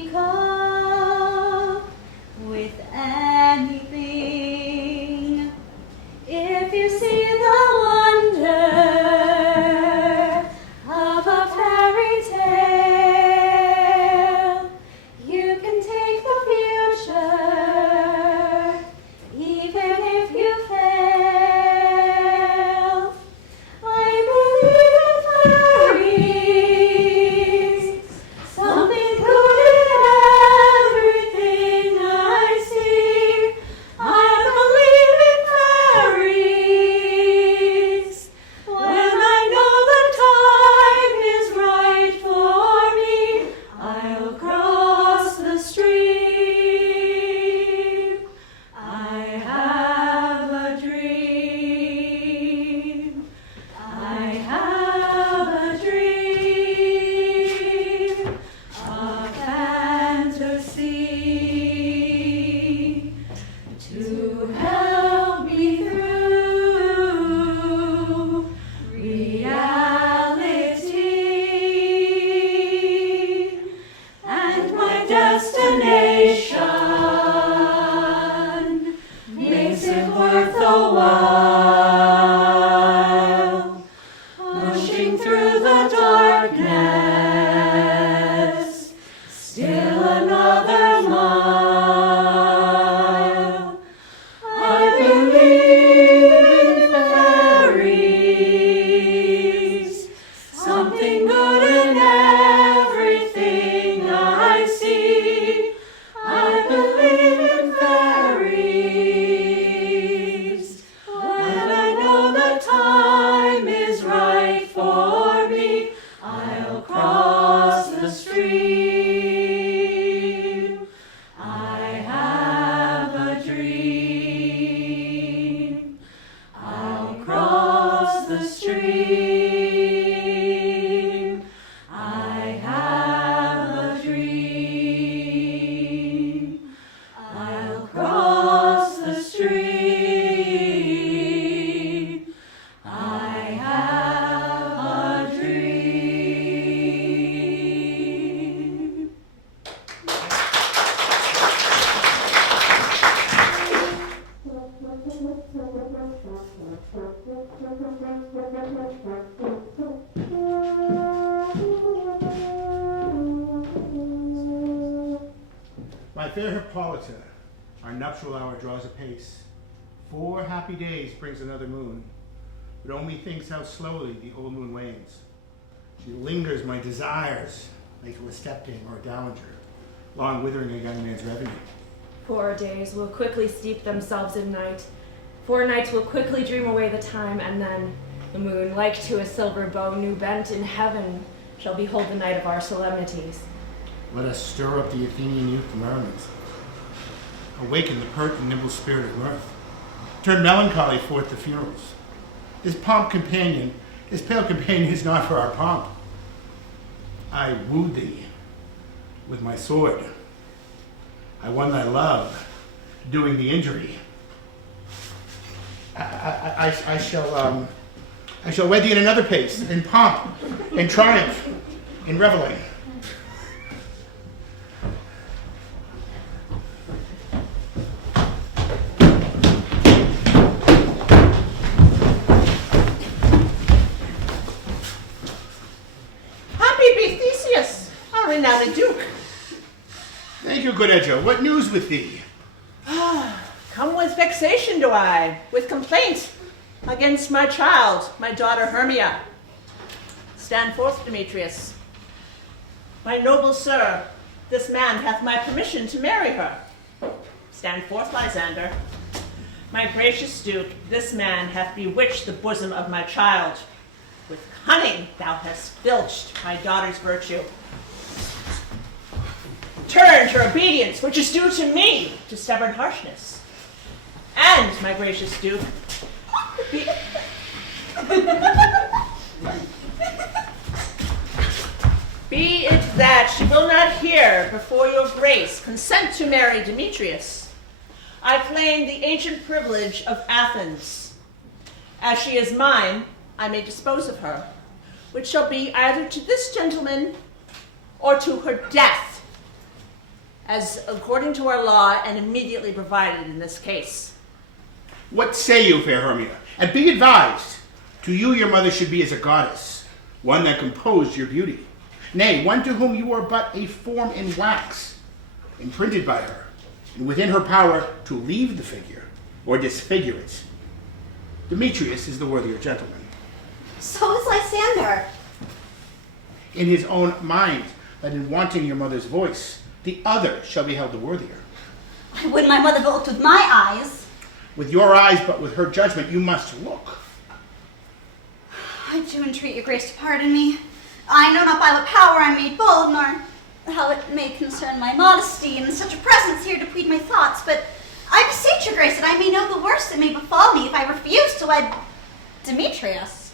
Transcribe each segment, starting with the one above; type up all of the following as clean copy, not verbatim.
me cope with anything. If you see the wonder of a fairy tale, you can take the future, even if you fail. I believe in fairies, something good in everything I see. I believe in fairies when I know the time is right for me. I'll cross the stream. I have a dream. I have a dream, a fantasy to help me through reality, and my destination makes it worth the while. Pushing through the darkness, still another mile. I believe in fairies, something good in everything I see. I believe in fairies when I know the time is right for me. I'll cross the stream. I have a dream. I'll cross the stream. I have a dream. I'll cross the stream. I have a dream. My fair Hippolyta, our nuptial hour draws apace. 4 happy days brings another moon, but only thinks how slowly the old moon wanes. She lingers my desires, like a Lestepting or a dowager, long withering a young man's revenue. 4 days will quickly steep themselves in night. 4 nights will quickly dream away the time, and then the moon, like to a silver bow new bent in heaven, shall behold the night of our solemnities. Let us stir up the Athenian youth to merriments. Awaken the pert and nimble spirit of mirth. Turn melancholy forth to funerals. This pale companion is not for our pomp. I wooed thee with my sword. I won thy love, doing the injury. I shall wed thee in another pace, in pomp, in triumph, in reveling. Happy be Theseus, our renowned duke. Thank you, good Edjo. What news with thee? Come with vexation do I, with complaint against my child, my daughter Hermia. Stand forth, Demetrius. My noble sir, this man hath my permission to marry her. Stand forth, Lysander. My gracious duke, this man hath bewitched the bosom of my child. With cunning thou hast filched my daughter's virtue. Turn to obedience, which is due to me, to stubborn harshness. And, my gracious duke, be it that she will not hear before your grace consent to marry Demetrius, I claim the ancient privilege of Athens. As she is mine, I may dispose of her, which shall be either to this gentleman or to her death. as according to our law and immediately provided in this case. What say you, fair Hermia? And be advised, to you your mother should be as a goddess, one that composed your beauty. Nay, one to whom you are but a form in wax, imprinted by her, and within her power to leave the figure or disfigure it. Demetrius is the worthier gentleman. So is Lysander. In his own mind, that in wanting your mother's voice, the other shall be held the worthier. When my mother but looked with my eyes. With your eyes, but with her judgment, you must look. I do entreat your grace to pardon me. I know not by what power I made bold, nor how it may concern my modesty in such a presence here to plead my thoughts, but I beseech your grace that I may know the worst that may befall me if I refuse to wed Demetrius.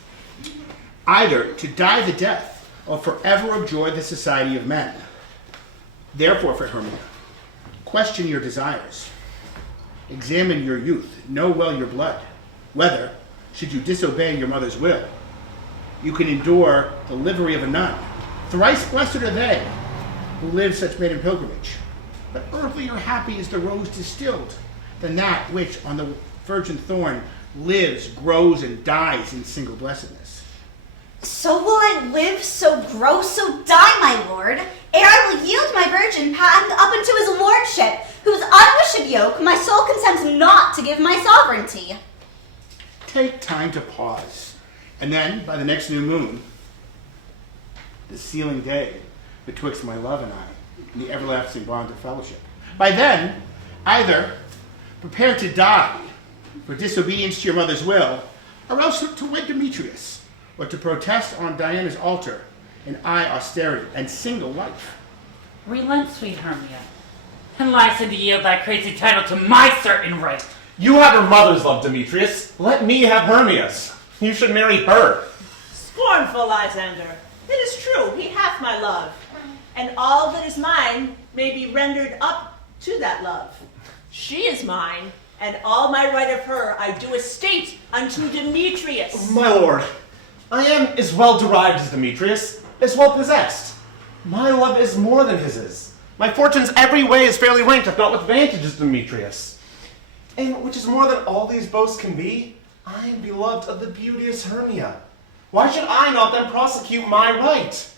Either to die the death, or forever enjoy the society of men. Therefore, fair Hermia, question your desires. Examine your youth, know well your blood, whether, should you disobey your mother's will, you can endure the livery of a nun. Thrice blessed are they who live such maiden pilgrimage. But earthlier happy is the rose distilled than that which on the virgin thorn lives, grows, and dies in single blessedness. So will I live, so grow, so die, my lord, ere I will yield my virgin patent up unto his lordship, whose unwished yoke my soul consents not to give my sovereignty. Take time to pause, and then, by the next new moon, the sealing day betwixt my love and I, in the everlasting bond of fellowship. By then, either prepare to die for disobedience to your mother's will, or else to wed Demetrius, or to protest on Diana's altar in austerity and single life. Relent, sweet Hermia, and license to yield thy crazy title to my certain right. You have her mother's love, Demetrius. Let me have Hermia's. You should marry her. Scornful Lysander, it is true, he hath my love, and all that is mine may be rendered up to that love. She is mine, and all my right of her I do estate unto Demetrius. My lord, I am as well derived as Demetrius, as well possessed. My love is more than his is. My fortunes every way is fairly ranked, if not with advantage, as Demetrius. And which is more than all these boasts can be, I am beloved of the beauteous Hermia. Why should I not then prosecute my right?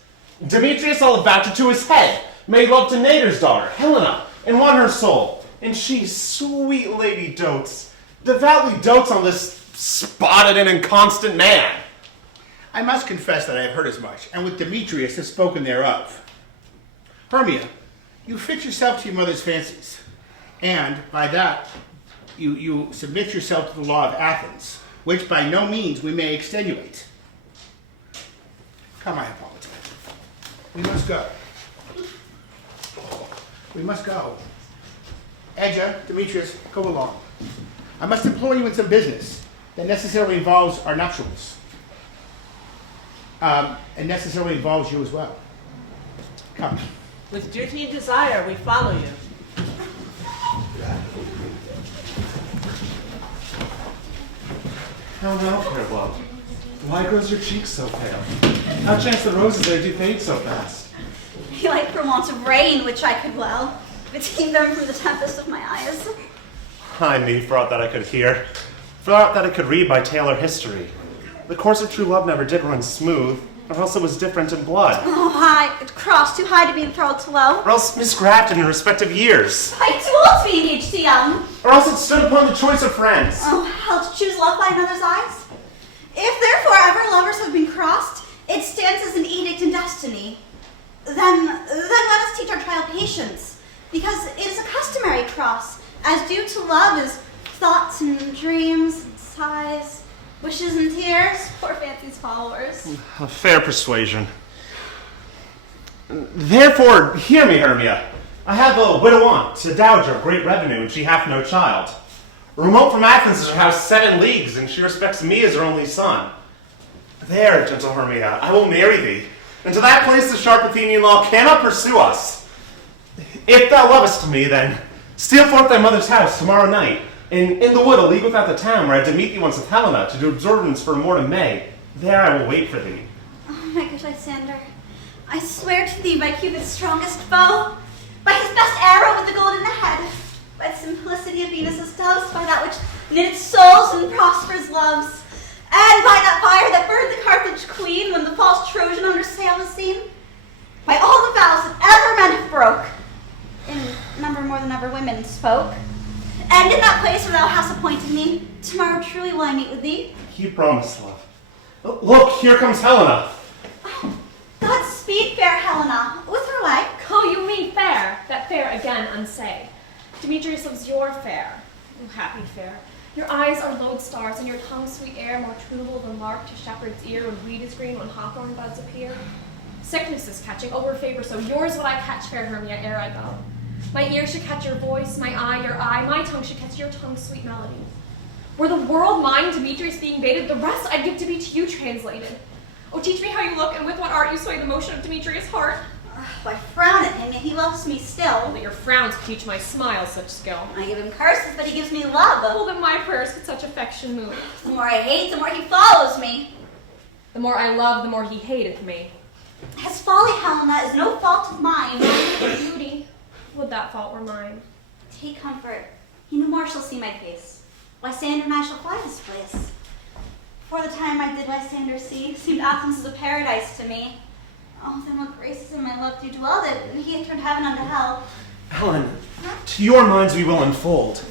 Demetrius I'll avouch to his head, made love to Nader's daughter, Helena, and won her soul. And she, sweet lady, dotes, devoutly dotes on this spotted and inconstant man. I must confess that I have heard as much, and with Demetrius have spoken thereof. Hermia, you fit yourself to your mother's fancies, and by that you submit yourself to the law of Athens, which by no means we may extenuate. Come, my Hippolyta. We must go. We must go. Edja, Demetrius, go along. I must employ you in some business that necessarily involves our nuptials. And necessarily involves you as well. Come. With duty and desire we follow you. How now, fair love? Why grows your cheek so pale? How chance the roses there do fade so fast? Like for want of rain, which I could well, redeem them from the tempest of my eyes. I me for aught that I could hear, for aught that I could read by tale or history. The course of true love never did run smooth, or else it was different in blood. Oh, high, cross, too high to be enthralled to low. Or else misgrafted in respective years. I too old to be engaged to young. Or else it stood upon the choice of friends. Oh, how to choose love by another's eyes? If therefore ever lovers have been crossed, it stands as an edict in destiny. Then let us teach our child patience, because it is a customary cross, as due to love is thoughts and dreams and sighs, wishes and tears, poor fancy's followers. A fair persuasion. Therefore, hear me, Hermia. I have a widow aunt, a dowager of great revenue, and she hath no child. Remote from Athens is her house 7 leagues, and she respects me as her only son. There, gentle Hermia, I will marry thee, and to that place the sharp Athenian law cannot pursue us. If thou lovest me, then steal forth thy mother's house tomorrow night, and in the wood a league without the town, where I did meet thee once with Helena to do observance for mortem May. There I will wait for thee. Oh my good Lysander, I swear to thee by Cupid's strongest bow, by his best arrow knitted souls and prosperous loves, and by that fire that burned the Carthage queen when the false Trojan under sail was seen, by all the vows that ever men have broke, in number more than ever women spoke, and in that place where thou hast appointed me, tomorrow truly will I meet with thee. Keep promise, love. Look, here comes Helena. Godspeed, fair Helena, with her way. Oh, you mean fair, that fair again unsay. Demetrius loves your fair, oh happy fair. Your eyes are lodestars, and your tongue sweet air, more tunable than lark to shepherd's ear when wheat is green, when hawthorn buds appear. Sickness is catching, over favor, so yours would I catch, fair Hermia, ere I go. My ear should catch your voice, my eye your eye, my tongue should catch your tongue's sweet melody. Were the world mine, Demetrius being baited, the rest I'd give to be to you translated. Oh, teach me how you look, and with what art you sway the motion of Demetrius' heart. I frown at him, yet he loves me still. That your frowns teach my smile such skill. I give him curses, but he gives me love. Oh, that my prayers could such affection move. The more I hate, the more he follows me. The more I love, the more he hateth me. His folly, Helena, is no fault of mine. Beauty, would that fault were mine. Take comfort, he no more shall see my face. Lysander and I shall fly this place. For the time I did Lysander see, seemed Athens as a paradise to me. Oh, then what graces in my love do dwell, that he hath turned heaven unto hell. Helen, to your minds we will unfold.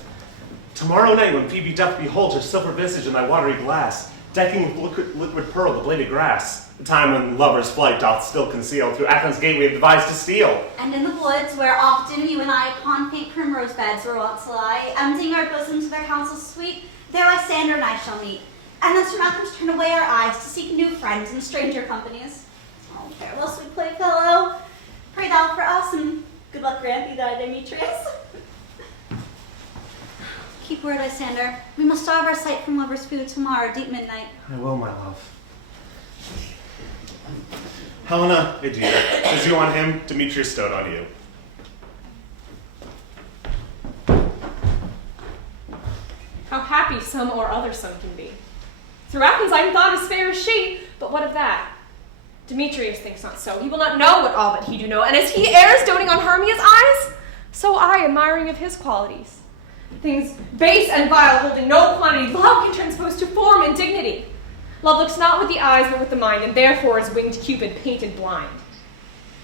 Tomorrow night when Phoebe doth behold her silver visage in thy watery glass, decking with liquid pearl the bladed grass, the time when lover's flight doth still conceal, through Athens' gate we have devised to steal. And in the woods, where often you and I upon faint primrose beds were wont to lie, emptying our bosoms of their counsels sweet, there Lysander and I shall meet. And thence from Athens turn away our eyes to seek new friends and stranger companies. Oh, farewell, sweet playfellow. Pray thou for us, and good luck grant thee thy Demetrius. Keep word, Lysander. We must starve our sight from lovers' food tomorrow, deep midnight. I will, my love. Helena, adieu. As you on him, Demetrius stowed on you. How happy some or other son can be. Through Athens I'm thought as fair as she, but what of that? Demetrius thinks not so. He will not know what all but he do know, and as he errs doting on Hermia's eyes, so I admiring of his qualities. Things base and vile holding no quantity, love can transpose to form and dignity. Love looks not with the eyes but with the mind, and therefore is winged Cupid painted blind.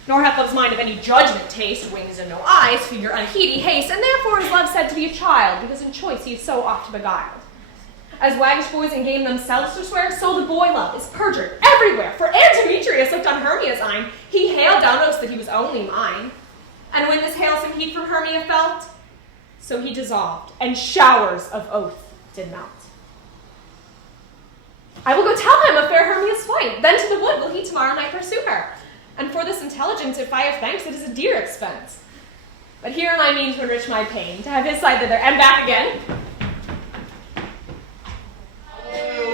Nor hath love's mind of any judgment taste, wings and no eyes, figure unheedy haste, and therefore is love said to be a child, because in choice he is so oft beguiled. As waggish boys in game themselves to swear, so the boy love is perjured everywhere. For ere Demetrius looked on Hermia's eyne, he hailed down oaths that he was only mine. And when this hailsome heat from Hermia felt, so he dissolved, and showers of oath did melt. I will go tell him of fair Hermia's flight, then to the wood will he tomorrow night pursue her. And for this intelligence, if I have thanks, it is a dear expense. But herein I mean to enrich my pain, to have his side thither and back again.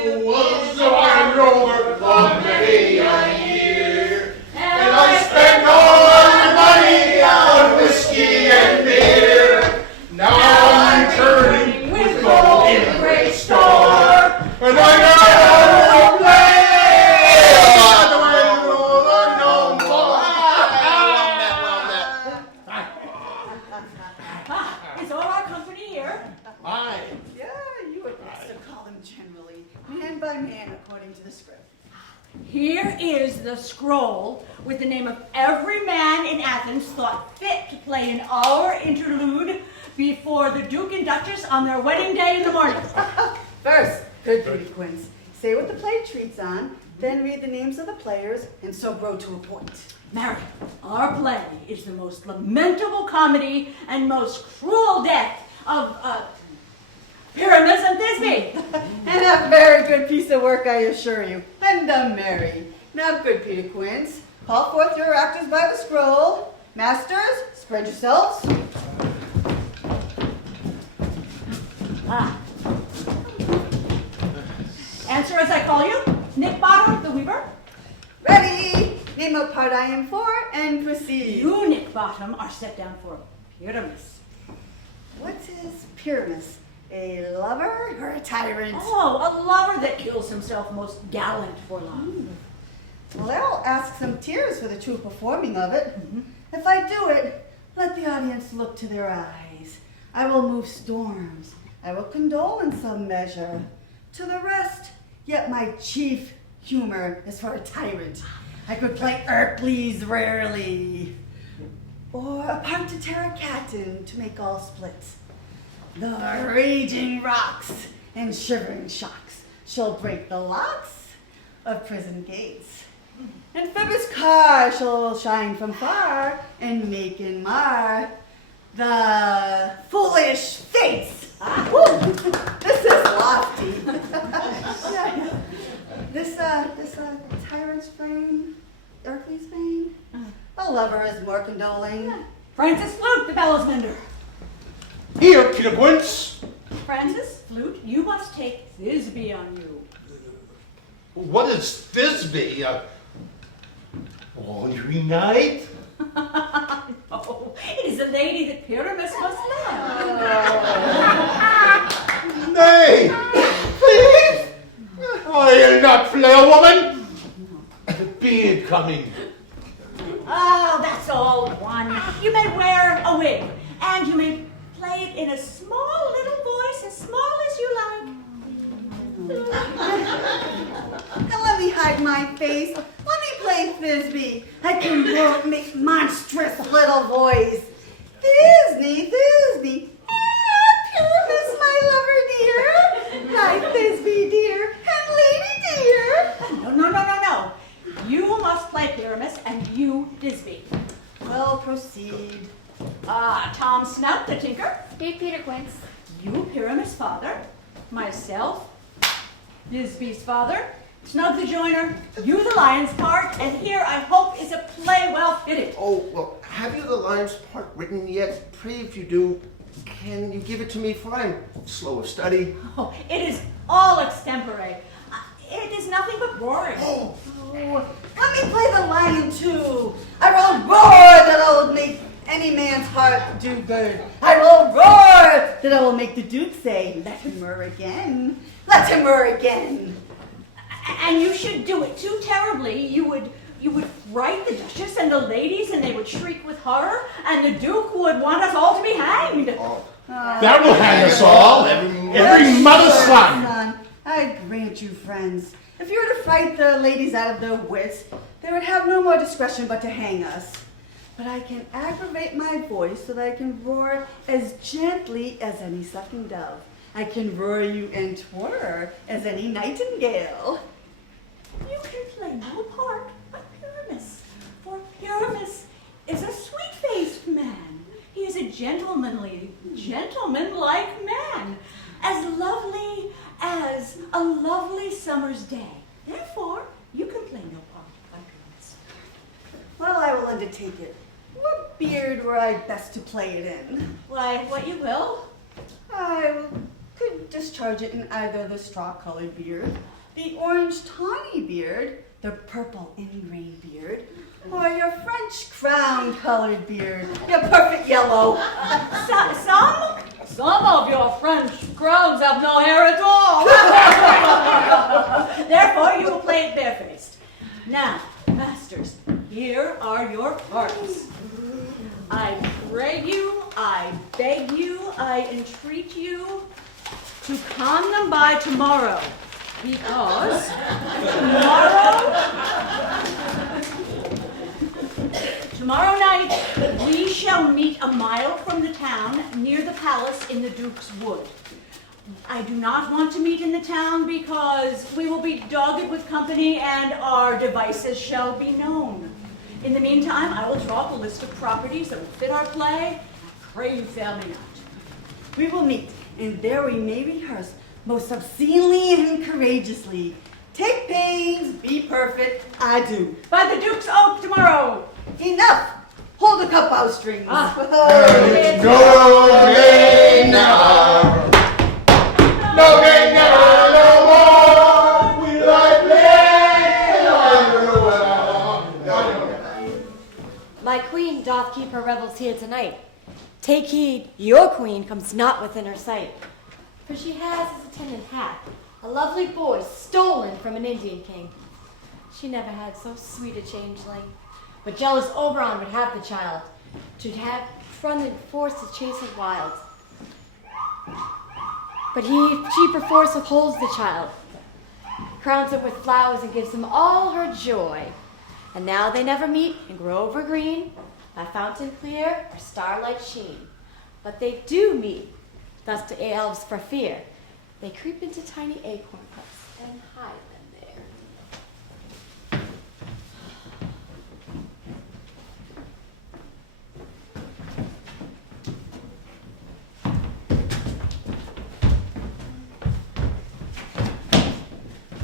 Was I roared for many a year, and I spent all my money on whiskey and beer. Now I'm turning with gold in great store, and I got no play. Is all our company here? Aye. Yeah, you would best to call them generally, man by man, according to the script. Here is the scroll with the name of every man in Athens thought fit to play an hour interlude before the Duke and Duchess on their wedding day in the morning. First, good beauty queens, say what the play treats on, then read the names of the players, and so grow to a point. Mary, our play is the most lamentable comedy and most cruel death of, Pyramus and Thisbe. And a very good piece of work, I assure you. And Mary. Now, good Peter Quince, call forth your actors by the scroll. Masters, spread yourselves. Answer as I call you. Nick Bottom, the weaver. Ready. Name what part I am for, and proceed. You, Nick Bottom, are set down for Pyramus. What is Pyramus? A lover or a tyrant? Oh, a lover that kills himself most gallant for love. Well, I'll ask some tears for the true performing of it. If I do it, let the audience look to their eyes. I will move storms I will condole in some measure. To the rest, yet my chief humor is for a tyrant. I could play Hercules rarely, or a part to tear a cat in to make all splits. The raging rocks and shivering shocks shall break the locks of prison gates. And Phoebus' car shall shine from far and make and mar the foolish fates. This is lofty. This tyrant's fame, Hercules' fame. A lover is more condoling. Francis Flute, the bellows mender. Here, Peter Quince. Francis Flute, you must take Thisbe on you. What is Thisbe? Laundry night? No, it is a lady that Pyramus must love. Nay, please. I'll not play a woman. The beard coming. Oh, that's all one. You may wear a wig, and you may play it in a small little voice, as small as you like. Now let me hide my face. Let me play Thisbe. I can make monstrous little voice. Thisbe, Thisbe. Pyramus, my lover dear. My Thisbe dear, and lady dear. No. You must play Pyramus, and you Thisbe. Well, proceed. Tom Snout, the tinker. Be Peter Quince. You, Pyramus' father. Myself, Thisbe's father. Snug the joiner. You, the lion's part. And here, I hope, is a play well fitted. Oh, well, have you the lion's part written yet? Pray, if you do, can you give it to me, for I'm slow of study? Oh, it is all extempore. It is nothing but roaring. Oh. Let me play the lion, too. I will roar that I will make any man's heart do good. I will roar that I will make the duke say, let him roar again. Let him roar again. And you should do it too terribly. You would fright the duchess and the ladies, and they would shriek with horror, and the duke would want us all to be hanged. Oh. That will hang us all. Every mother's son. I grant you, friends, if you were to fright the ladies out of their wits, they would have no more discretion but to hang us. But I can aggravate my voice so that I can roar as gently as any sucking dove. I can roar you and twirr as any nightingale. You can play no part but Pyramus, for Pyramus is a sweet-faced man. He is a gentlemanlike man, as lovely as a lovely summer's day. Therefore, you can play no part by Pyramus. Well, I will undertake it. What beard were I best to play it in? Why, what you will. I could discharge it in either the straw-colored beard, the orange tawny beard, the purple ingrain beard, or your French crown-colored beard, your perfect yellow. Some of your French crowns have no hair at all. Therefore, you will play it barefaced. Now, masters, here are your parts. I pray you, I beg you, I entreat you to con them by tomorrow, because tomorrow night we shall meet a mile from the town near the palace in the Duke's Wood. I do not want to meet in the town because we will be dogged with company and our devices shall be known. In the meantime, I will draw up a list of properties that will fit our play. I pray you fail me not. We will meet, and there we may rehearse most obscenely and courageously. Take pains, be perfect, I do. By the Duke's Oak tomorrow. Enough! Hold the cup bowstrings. It's no gain now. No gain never, no more. Will I play? My queen doth keep her revels here tonight. Take heed, your queen comes not within her sight. For she has as attendant hath a lovely boy stolen from an Indian king. She never had so sweet a changeling, but jealous Oberon would have the child, to have from and force to chase it wild. But she perforce withholds the child, crowns it with flowers, and gives them all her joy. And now they never meet in grove or green, by fountain clear or starlight sheen. But they do meet, thus to elves for fear. They creep into tiny acorn cups and hide them there.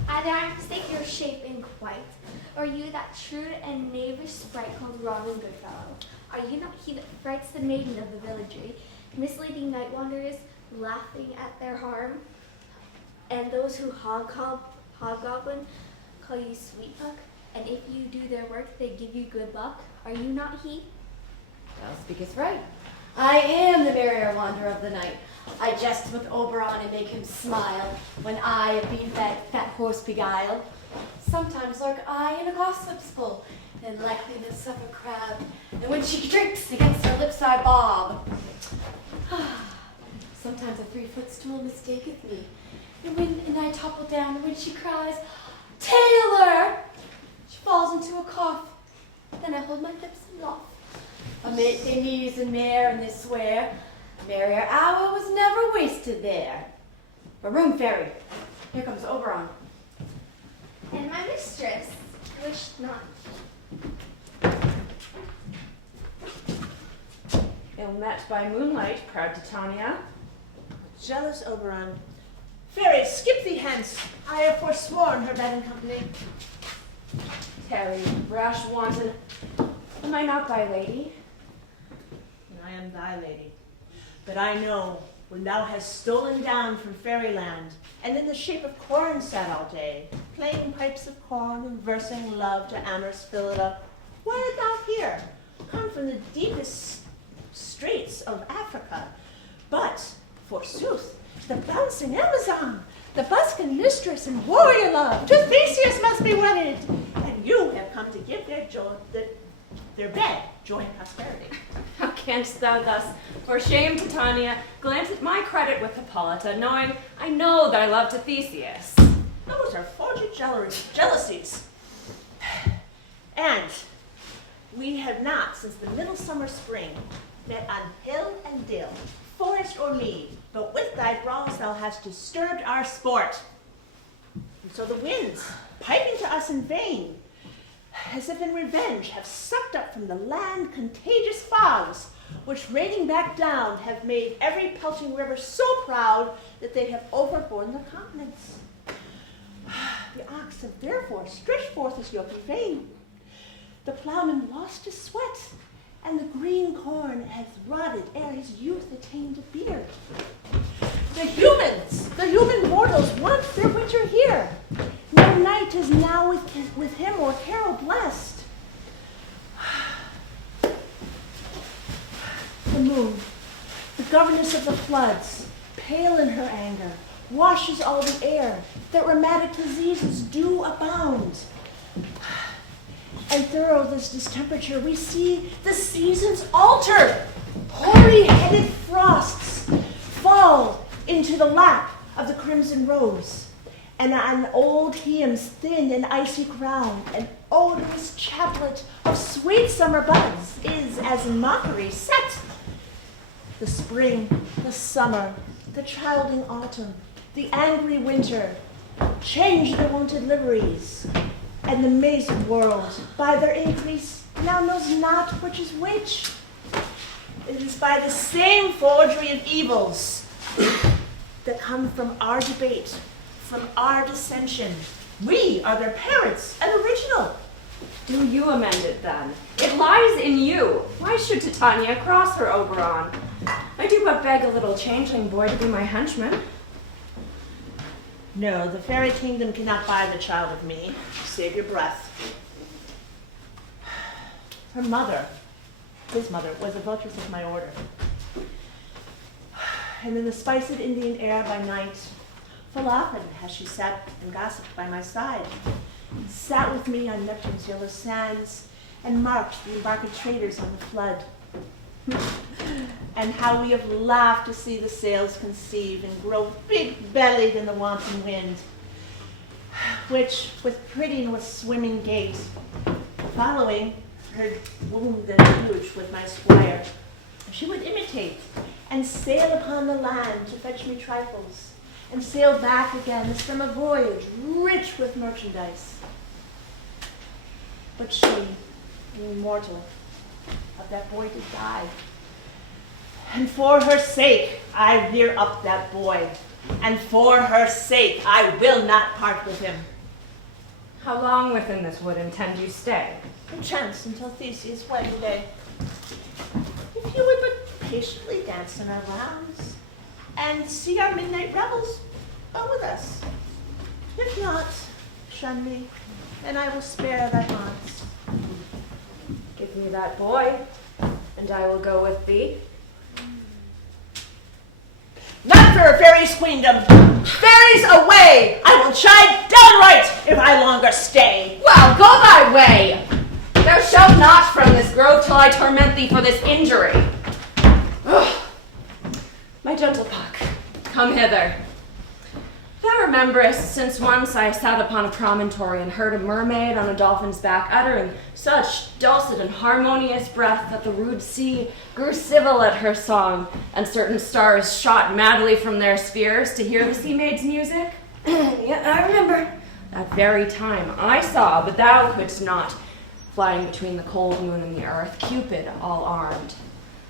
Either I mistake your shape in quite, or you that shrewd and knavish sprite called Robin Goodfellow. Are you not he that frights the maiden of the villagery, misleading night wanderers, laughing at their harm? And those who hobgoblin call you Sweet Puck, and if you do their work, they give you good luck. Are you not he? Thou speakest right. I am the merrier wanderer of the night. I jest with Oberon and make him smile, when I a fat horse beguile. Sometimes lurk I in a gossip's pool, in likeliness of a crowd, and when she drinks, against her lips I bob. Sometimes a 3-foot stool mistaketh me, and I topple down, and when she cries, "Tailor!" she falls into a cough. Then I hold my lips and laugh. Amid they muse and mare, and they swear, merrier hour was never wasted there. A room fairy, here comes Oberon. And my mistress wished not. Ill met by moonlight, proud Titania. Jealous Oberon. Fairy, skip thee hence. I have forsworn her bed and company. Tarry, rash wanton. Am I not thy lady? I am thy lady. But I know when thou hast stolen down from fairyland, and in the shape of corn sat all day, playing pipes of corn and versing love to amorous Phillida, why art thou here, come from the deepest straits of Africa? But, forsooth, the bouncing Amazon, the buskin mistress and warrior love, to Theseus must be wedded, and you have come to give their bed joy and prosperity. How canst thou thus, for shame, Titania, glance at my credit with Hippolyta, knowing I know thy love to Theseus? Those are forged jealousies. And we have not, since the middle summer spring, met on hill and dale, forest or mead, but with thy brawls thou hast disturbed our sport. And so the winds, piping to us in vain, as if in revenge, have sucked up from the land contagious fogs, which raining back down have made every pelting river so proud that they have overborne the continents. The ox have therefore stretched forth his yoke in vain. The plowman lost his sweat, and the green corn hath rotted ere his youth attained a beard. The human mortals want their winter here. No night is now with him or carol blessed. The moon, the governess of the floods, pale in her anger, washes all the air, that rheumatic diseases do abound. And through this distemperature, we see the seasons alter. Hoary-headed frosts fall into the lap of the crimson rose, and on old Hiam's thin and icy crown, an odorous chaplet of sweet summer buds is as in mockery set. The spring, the summer, the childing autumn, the angry winter, change their wonted liveries, and the mazed world, by their increase, now knows not which is which. It is by the same forgery of evils that come from our debate, from our dissension. We are their parents and original. Do you amend it then? It lies in you. Why should Titania cross her Oberon? I do but beg a little changeling boy to be my henchman. No, the fairy kingdom cannot buy the child of me. Save your breath. Her mother, his mother, was a votress of my order. And in the spiced Indian air by night, full often has she sat and gossiped by my side, sat with me on Neptune's yellow sands, and marked the embarked traders on the flood. and how we have laughed to see the sails conceive and grow big-bellied in the wanton wind, which with pretty and with swimming gait, following her wounded huge with my squire, she would imitate and sail upon the land to fetch me trifles, and sail back again as from a voyage rich with merchandise. But she, being mortal, of that boy did die. And for her sake I rear up that boy, and for her sake I will not part with him. How long within this wood intend you stay? Perchance until Theseus' wedding day. If you would but patiently dance in our rounds, and see our midnight revels, go with us. If not, shun me, and I will spare thy haunts. Give me that boy, and I will go with thee. Not for a fairy's queendom. Fairies away! I will chide downright if I longer stay. Well, go thy way! Thou shalt not from this grove till I torment thee for this injury. Ugh. My gentle Puck, come hither. Thou rememberest, since once I sat upon a promontory and heard a mermaid on a dolphin's back uttering such dulcet and harmonious breath that the rude sea grew civil at her song, and certain stars shot madly from their spheres to hear the sea maid's music? Yeah, I remember. That very time I saw, but thou couldst not, flying between the cold moon and the earth, Cupid all armed.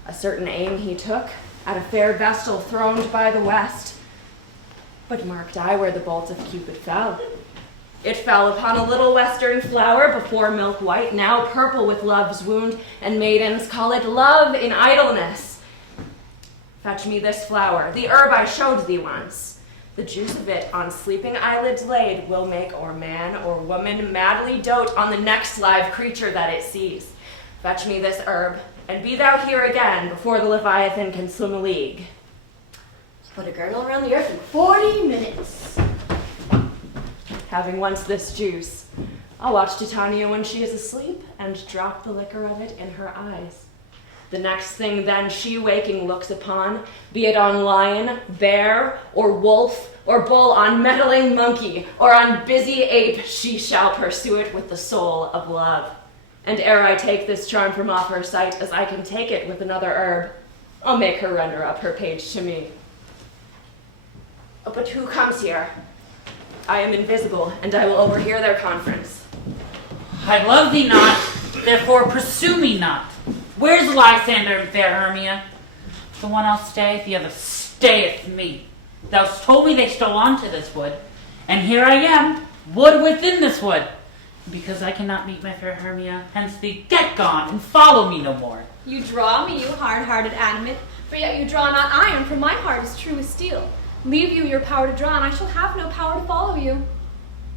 A certain aim he took at a fair vestal throned by the west. But marked I where the bolt of Cupid fell. It fell upon a little western flower, before milk white, now purple with love's wound, and maidens call it love in idleness. Fetch me this flower, the herb I showed thee once. The juice of it on sleeping eyelids laid will make or man or woman madly dote on the next live creature that it sees. Fetch me this herb, and be thou here again before the Leviathan can swim a league. Put a girdle around the earth in 40 minutes. Having once this juice, I'll watch Titania when she is asleep and drop the liquor of it in her eyes. The next thing then she waking looks upon, be it on lion, bear, or wolf, or bull, on meddling monkey, or on busy ape, she shall pursue it with the soul of love. And ere I take this charm from off her sight, as I can take it with another herb, I'll make her render up her page to me. But who comes here? I am invisible, and I will overhear their conference. I love thee not, therefore pursue me not. Where's Lysander and fair Hermia? The one I'll stay, the other stayeth me. Thou'st told me they stole on to this wood, and here I am, wood within this wood. Because I cannot meet my fair Hermia, hence thee get gone, and follow me no more. You draw me, you hard-hearted animate, but yet you draw not iron, for my heart is true as steel. Leave you your power to draw, and I shall have no power to follow you.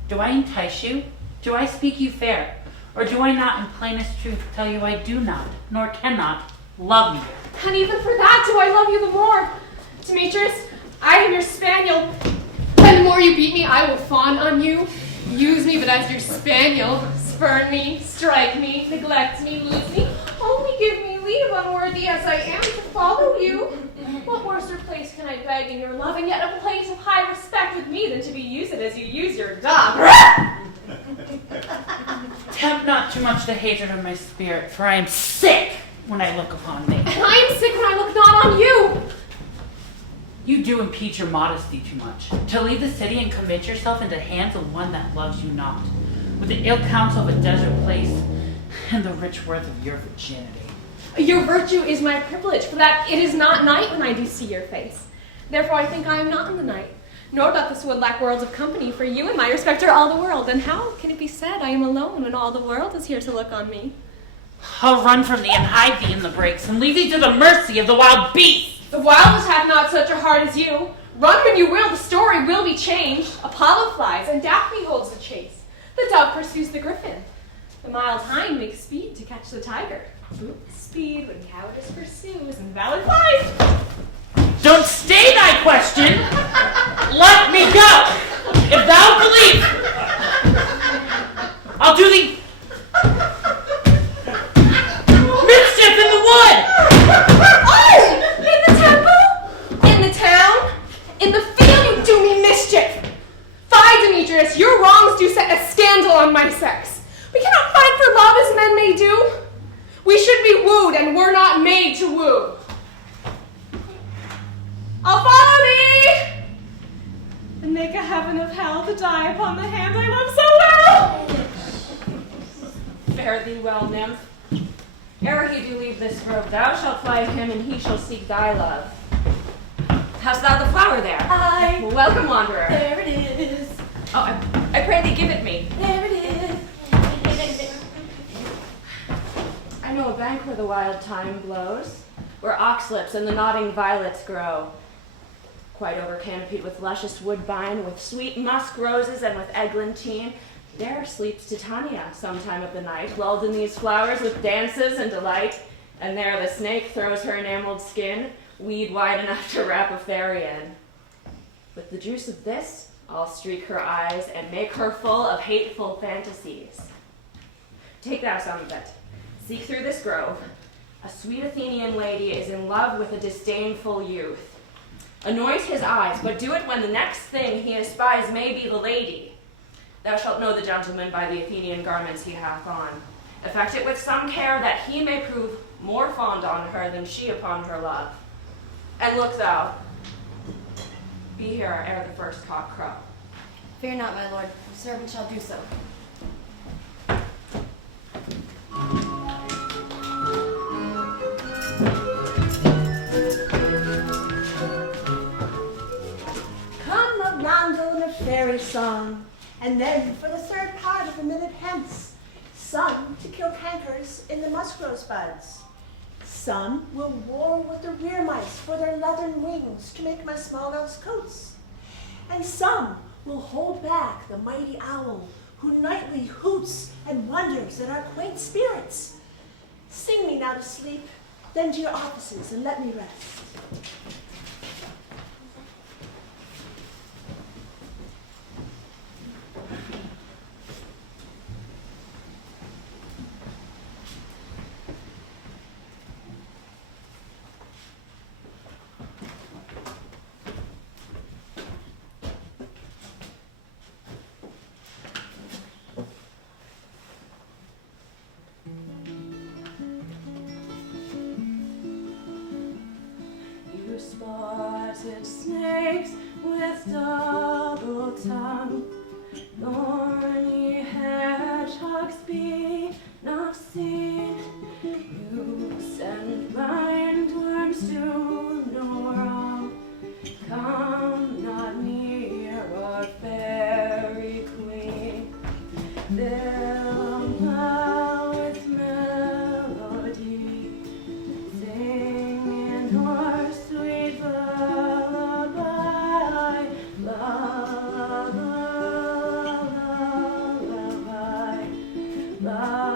Do I entice you? Do I speak you fair? Or do I not in plainest truth tell you I do not, nor cannot, love you? And even for that do I love you the more. Demetrius, I am your spaniel, and the more you beat me, I will fawn on you. Use me but as your spaniel. Spurn me, strike me, neglect me, lose me. Only give me leave, unworthy as I am, to follow you. What worser place can I beg in your love, and yet a place of high respect with me than to be used as you use your dog? Tempt not too much the hatred of my spirit, for I am sick when I look upon thee. And I am sick when I look not on you. You do impeach your modesty too much, to leave the city and commit yourself into hands of one that loves you not, with the ill counsel of a desert place, and the rich worth of your virginity. Your virtue is my privilege, for that it is not night when I do see your face. Therefore I think I am not in the night, nor doth this wood lack worlds of company, for you and my respect are all the world. And how can it be said I am alone when all the world is here to look on me? I'll run from thee and hide thee in the brakes, and leave thee to the mercy of the wild beasts. The wildest hath not such a heart as you. Run when you will, the story will be changed. Apollo flies, and Daphne holds the chase. The dove pursues the griffin. The mild hind makes speed to catch the tiger. Speed when cowardice pursues, and valor flies. Don't stay thy question. Let me go. If thou believe, I'll do thee mischief in the wood. Oh! make a heaven of hell to die upon the hand I love so well. Fare thee well, nymph. Ere he do leave this grove, thou shalt fly him, and he shall seek thy love. Hast thou the flower there? Aye. Welcome, wanderer. There it is. Oh, I pray thee give it me. There it is. I know a bank where the wild thyme blows, where oxlips and the nodding violets grow, quite over-canopied with luscious woodbine, with sweet musk roses and with eglantine. There sleeps Titania sometime of the night, lulled in these flowers with dances and delight, and there the snake throws her enameled skin, weed wide enough to wrap a fairy in. With the juice of this, I'll streak her eyes and make her full of hateful fantasies. Take thou some of it. Seek through this grove. A sweet Athenian lady is in love with a disdainful youth. Anoint his eyes, but do it when the next thing he espies may be the lady. Thou shalt know the gentleman by the Athenian garments he hath on. Effect it with some care, that he may prove more fond on her than she upon her love. And look thou, be here ere the first cock crow. Fear not, my lord. The servant shall do so. Come a roundel and a fairy song, and then for the third part of a minute hence, some to kill cankers in the musk rose buds. Some will war with the rear mice for their leathern wings to make my small mouse coats. And some will hold back the mighty owl who nightly hoots and wonders at our quaint spirits. Sing me now to sleep, then to your offices and let me rest. Spotted snakes with double tongue, thorny hedgehogs be not seen. You send blind worms to no wrong. Come not near our fairy queen. Fill well with melody, sing in your sweet lullaby, lullaby, lullaby.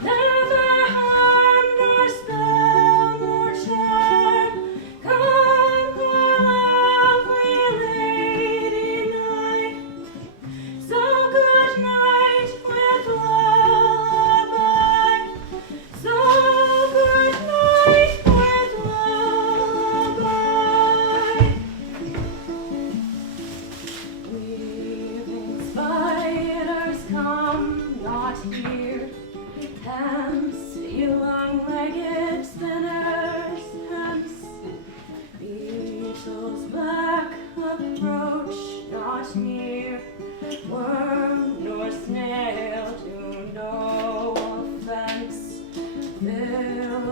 Never harm nor spell nor charm, come our lovely lady night. So good night with lullaby, so good night with lullaby. Weaving spiders come not here, hence, you long-legged spinners, hence. Beetles black approach not near, worm nor snail do no offense. Fill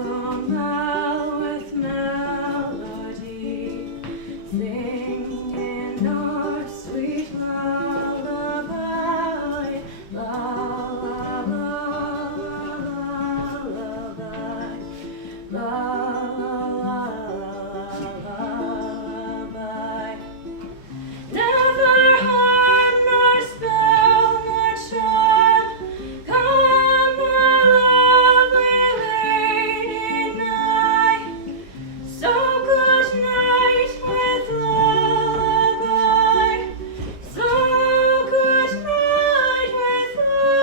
well with melody, sing in our sweet lullaby, lullaby, lullaby. Never harm nor spell nor charm, come our lovely lady nigh. So good night with lullaby, so good night with lullaby.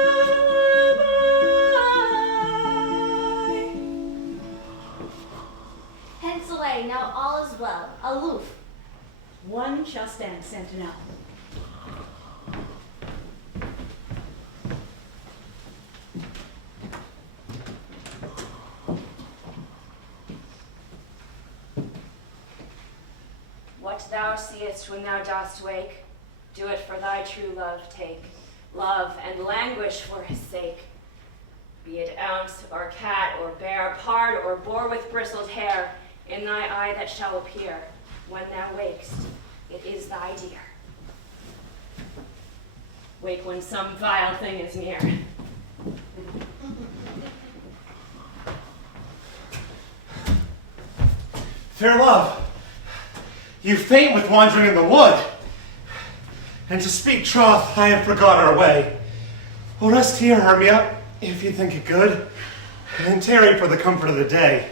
Hence away, now all is well. Aloof. One shall stand sentinel. what thou seest when thou dost wake, do it for thy true love take. Love and languish for his sake. Be it ounce or cat or bear, pard or boar with bristled hair, in thy eye that shall appear when thou wakest, it is thy dear. Wake when some vile thing is near. Fair love, you faint with wandering in the wood, and to speak troth, I have forgot our way. We'll rest here, Hermia, if you think it good, and tarry for the comfort of the day.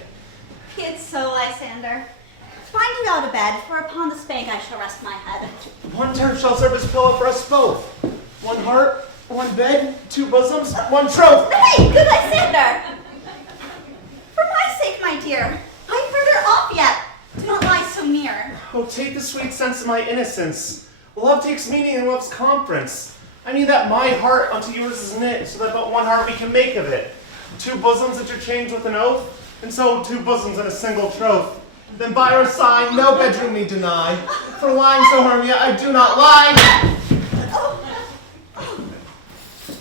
It's so, Lysander. Find you out a bed, for upon this bank I shall rest my head. One turf shall serve as pillow for us both. One heart, one bed, two bosoms, one troth. Nay, good Lysander! For my sake, my dear, I'm further off yet. Do not lie so near. Oh, take the sweet sense of my innocence. Love takes meaning in love's conference. I mean that my heart unto yours is knit, so that but one heart we can make of it. Two bosoms interchanged with an oath, and so two bosoms in a single troth. Then by our side no bedroom need deny. For lying so, Hermia, I do not lie.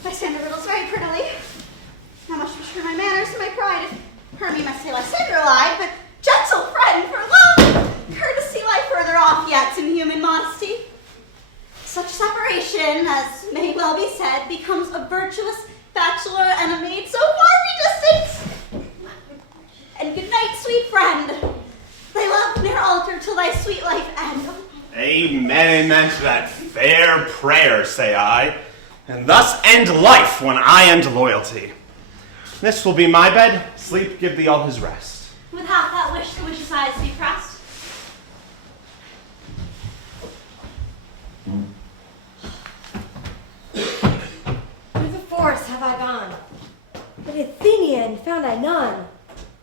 Lysander riddles very prettily. I must return my manners and my pride. If Hermia must say Lysander lied, but gentle friend, for love, courtesy lie further off yet than human modesty. Such separation, as may well be said, becomes a virtuous bachelor and a maid so far distant. And good night, sweet friend. Thy love ne'er alter till thy sweet life end. Amen, amen to that fair prayer, say I. And thus end life when I end loyalty. This will be my bed. Sleep give thee all his rest. With half that wish the wish's eyes be pressed. Through the forest have I gone, but Athenian found I none,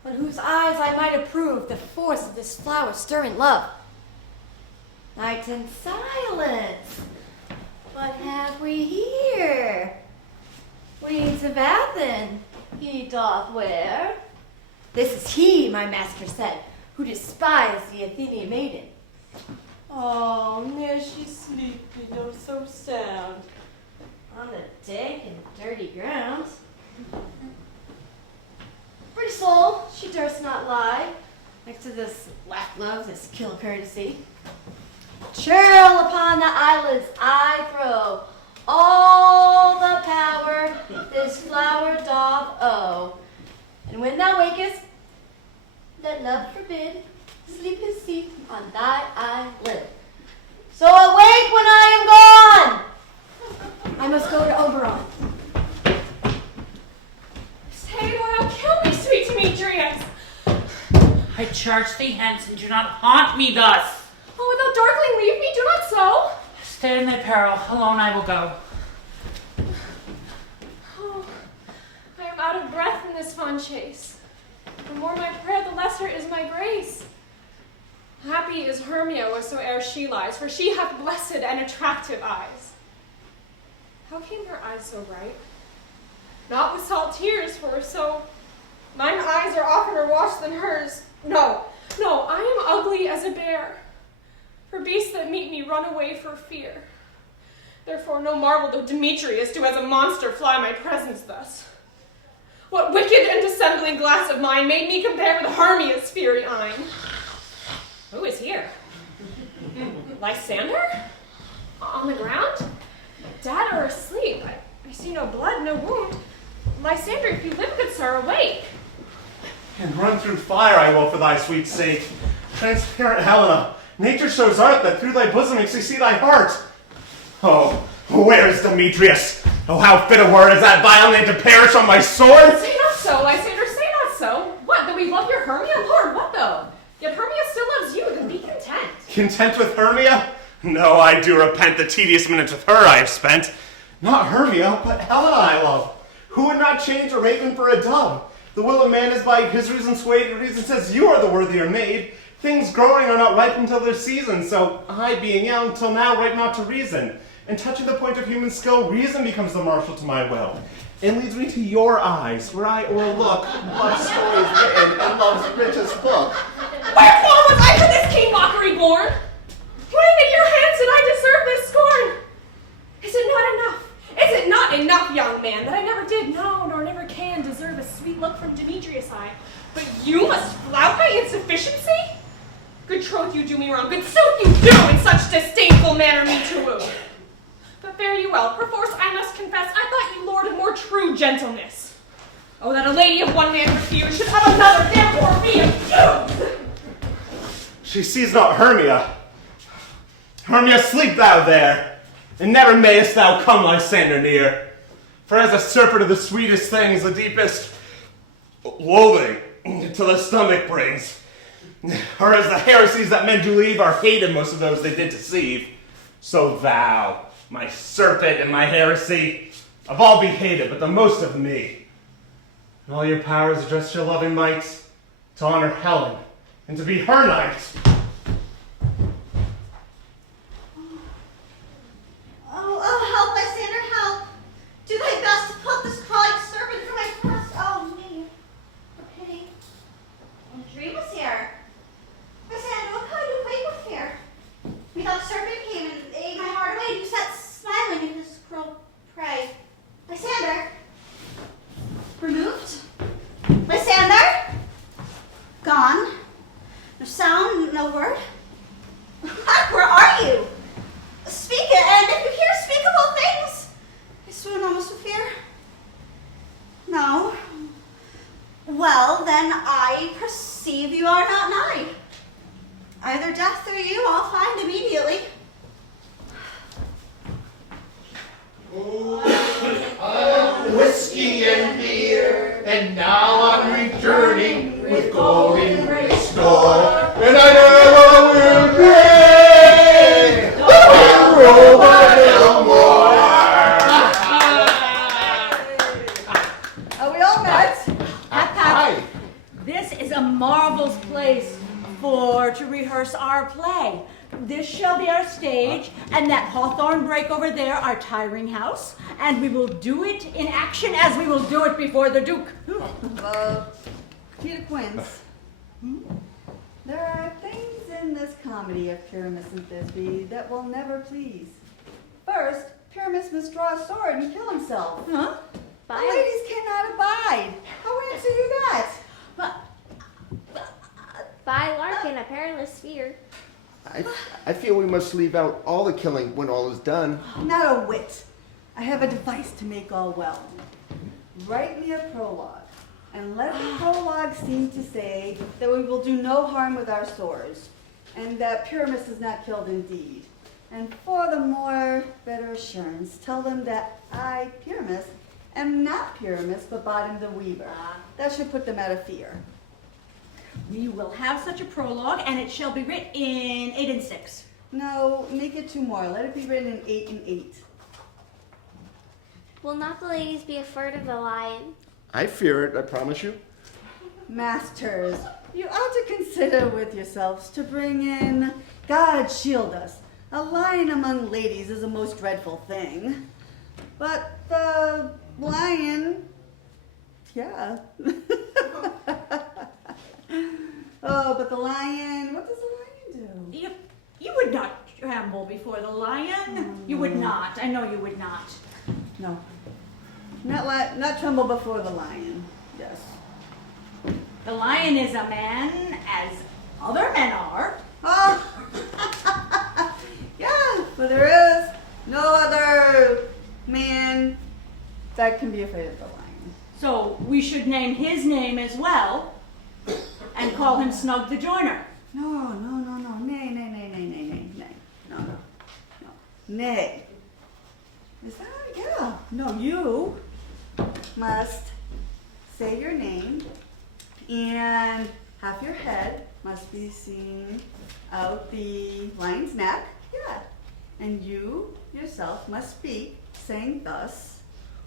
on whose eyes I might approve the force of this flower-stirring love. Night and silence, what have we here? Weeds of Athens he doth wear. This is he, my master said, who despised the Athenian maiden. Oh, there she's sleeping, oh so sound, on the dank and dirty ground. Pretty soul, she durst not lie, next to this lack love, this kill courtesy. Churl upon the islands I throw, all the power this flower doth owe. And when thou wakest, let love forbid, sleep his seat on thy eyelid. So awake when I am gone! I must go to Oberon. Say, thou wilt kill me, sweet Demetrius. I charge thee hence, and do not haunt me thus. Oh, wilt thou darkling leave me? Do not so. Stay in thy peril, alone I will go. Oh, I am out of breath in this fond chase. The more my prayer, the lesser is my grace. Happy is Hermia wheresoe'er she lies, for she hath blessed and attractive eyes. How came her eyes so bright? Not with salt tears, for so mine eyes are oftener washed than hers. No, I am ugly as a bear. For beasts that meet me run away for fear. Therefore no marvel though Demetrius do as a monster fly my presence thus. What wicked and dissembling glass of mine made me compare with Hermia's fiery eyne? Who is here? Lysander? On the ground? Dead or asleep? I see no blood, no wound. Lysander, if you live, good sir, awake. And run through fire I will for thy sweet sake. Transparent Helena, nature shows art that through thy bosom makes thee see thy heart. Oh, where is Demetrius? Oh, how fit a word is that violent to perish on my sword? Say not so, Lysander, say not so. What, that we love your Hermia? Lord, what though? Yet Hermia still loves you, then be content. Content with Hermia? No, I do repent the tedious minutes with her I have spent. Not Hermia, but Helena I love. Who would not change a raven for a dove? The will of man is by his reason swayed, and reason says you are the worthier maid. Things growing are not ripe until their season, so I, being young, till now ripe not to reason. And touching the point of human skill, reason becomes the marshal to my will, and leads me to your eyes, where I o'erlook love's stories written in love's richest book. Wherefore was I to this king mockery born? Put it in your hands and I deserve this scorn. Is it not enough? Is it not enough, young man, that I never did, no, nor never can deserve a sweet look from Demetrius' eye? But you must flout my insufficiency? Good troth you do me wrong, good sooth you do in such disdainful manner me to woo. But fare you well, perforce I must confess, I thought you lord of more true gentleness. Oh, that a lady of one man refused should have another, therefore be accused. She sees not Hermia. Hermia, sleep thou there, and never mayest thou come Lysander near. For as a serpent of the sweetest things, the deepest loathing to the stomach brings, or as the heresies that men do leave are hated most of those they did deceive, so thou, my serpent and my heresy, of all be hated, but the most of me. And all your powers address your loving might to honor Helen and to be her knight. Oh, help, Lysander, help! Do thy best to pluck this crawling serpent from my breast. Oh, me, for pity. A dream was here. Lysander, what could I do quake with fear? Methought the serpent came and ate my heart away, and you sat smiling in his cruel prey. Lysander? Removed? Lysander? Gone? No sound, no word? Where are you? Speak it, and if you hear speakable things, I swoon almost with fear. No. Well, then I perceive you are not nigh. Either death or you I'll find immediately. Oh, whiskey and beer, and now I'm returning with gold in great store, and I never will pay the roll by no more. Are we all met? Hi. This is a marvelous place to rehearse our play. This shall be our stage, and that hawthorn brake over there our tiring house, and we will do it in action as we will do it before the Duke. Peter Quince, there are things in this comedy of Pyramus and Thisbe that will never please. First, Pyramus must draw a sword and kill himself. Huh? The ladies cannot abide. How answer you that? By Larkin, a perilous sphere. I feel we must leave out all the killing when all is done. Not a whit. I have a device to make all well. Write me a prologue, and let the prologue seem to say that we will do no harm with our swords, and that Pyramus is not killed indeed. And for the more better assurance, tell them that I, Pyramus, am not Pyramus, but Bottom the Weaver. That should put them out of fear. We will have such a prologue, and it shall be written in 8 and 6. No, make it 2 more. Let it be written in 8 and 8. Will not the ladies be afraid of the lion? I fear it, I promise you. Masters, you ought to consider with yourselves to bring in God shield us. A lion among ladies is a most dreadful thing. But the lion, yeah. Oh, but the lion, what does the lion do? You would not tremble before the lion. You would not. I know you would not. No. Not tremble before the lion. Yes. The lion is a man as other men are. Oh. Yeah, but there is no other man that can be afraid of the lion. So we should name his name as well and call him Snug the Joiner. No. Nay. No. Nay. Is that? Yeah. No, you must say your name, and half your head must be seen out the lion's neck. Yeah. And you yourself must speak, saying thus,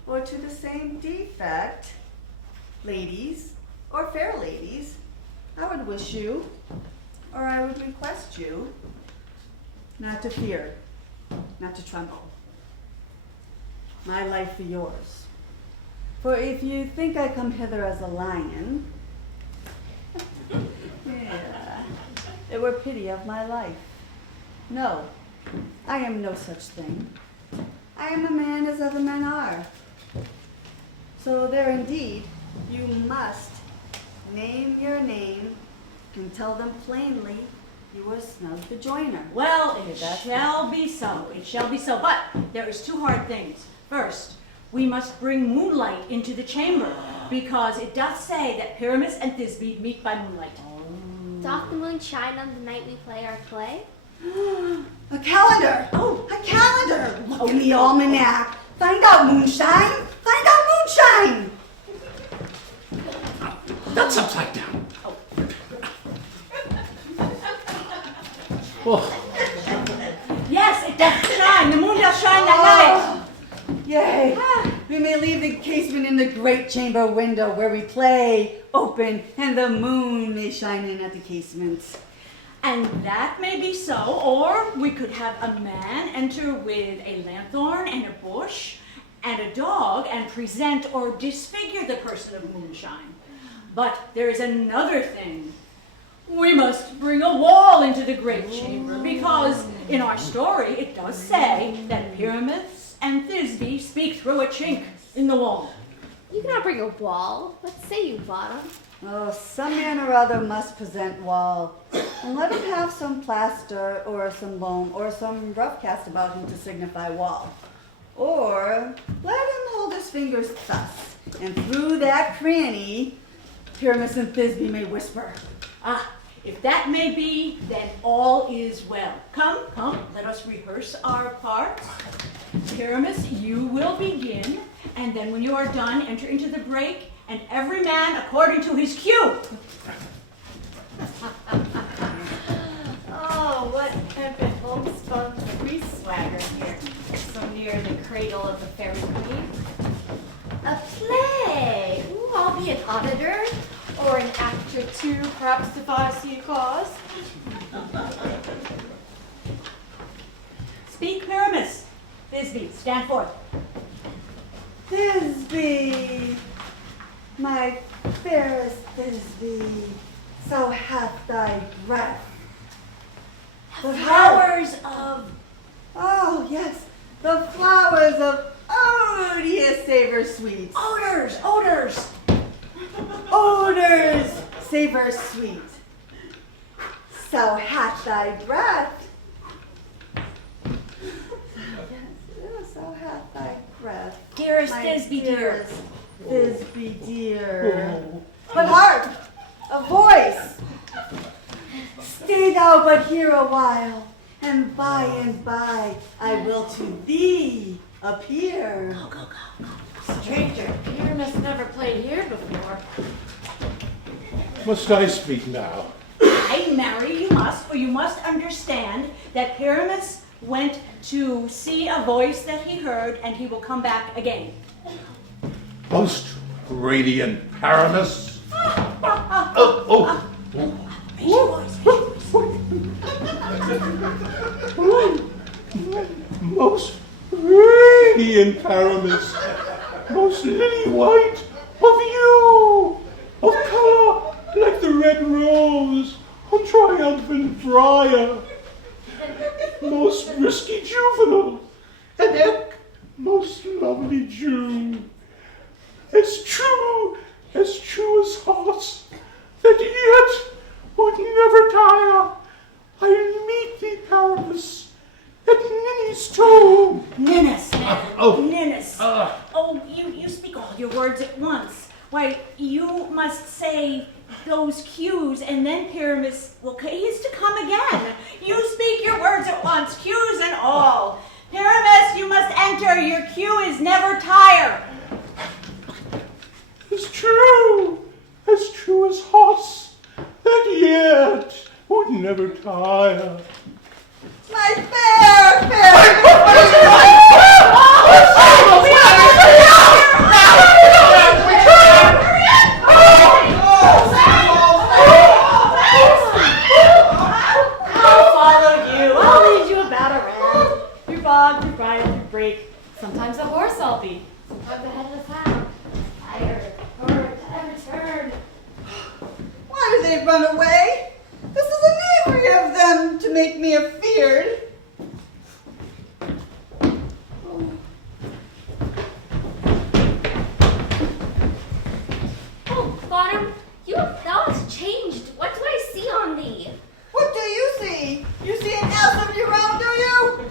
or to the same defect, ladies, or fair ladies, I would wish you, or I would request you, not to fear, not to tremble. My life for yours. For if you think I come hither as a lion, yeah, it were pity of my life. No, I am no such thing. I am a man as other men are. So there indeed, you must name your name and tell them plainly you are Snug the Joiner. Well, it shall be so. It shall be so. But there is two hard things. First, we must bring moonlight into the chamber, because it doth say that Pyramus and Thisbe meet by moonlight. Doth the moon shine on the night we play our play? A calendar! Oh, a calendar! Look in the almanac. Find out moonshine! Find out moonshine! That's upside down. Yes, it doth shine. The moon doth shine that night. Yay! We may leave the casement in the great chamber window where we play open, and the moon may shine in at the casement. And that may be so, or we could have a man enter with a lanthorn and a bush and a dog and present or disfigure the person of moonshine. But there is another thing. We must bring a wall into the great chamber, because in our story it does say that Pyramus and Thisbe speak through a chink in the wall. You cannot bring a wall. What say you, Bottom? Oh, some man or other must present wall, and let him have some plaster or some loam or some rough cast about him to signify wall. Or let him hold his fingers thus, and through that cranny, Pyramus and Thisbe may whisper. Ah, if that may be, then all is well. Come, let us rehearse our parts. Pyramus, you will begin, and then when you are done, enter into the break, and every man according to his cue. Oh, what pimpin' homespun free swagger here, so near the cradle of the fairy queen. A play! Ooh, I'll be an auditor, or an act or two, perhaps if I see a cause. Speak, Pyramus. Thisbe, stand forth. Thisbe, my fairest Thisbe, so hath thy breath. The flowers of... Oh, yes, the flowers of odious savor sweet. Odors. Odors, savor sweet. So hath thy breath. Yes, so hath thy breath. Dearest My Thisbe, dear. dearest Thisbe, dear. But hark, a voice. Stay thou but here a while, and by I will to thee appear. Go. Stranger, Pyramus never played here before. Must I speak now? Aye, marry, you must, for you must understand that Pyramus went to see a voice that he heard, and he will come back again. Most radiant Pyramus. Most radiant Pyramus. Most lily white of you, of color like the red rose on triumphant briar. Most risky juvenile, and eke most lovely June. As true as heart, that yet would never tire. I'll meet thee, Pyramus, at Ninny's tomb. Ninnis, Ninnis. You speak all your words at once. Why, you must say those cues, and then Pyramus he is to come again. You speak your words at once, cues and all. Pyramus, you must enter. Your cue is never tire. As true as horse, that yet would never tire. My fair. I'll follow you. I'll lead you about around. Through bog, through bridle, through brake. Sometimes a horse I'll be. Sometimes the head of the town. Tired, hurt, every turn. Why do they run away? This is a knavery of them to make me a fear. beard. Oh, Bottom, your thoughts changed. What do I see on thee? What do you see? You see an elf of your own, do you?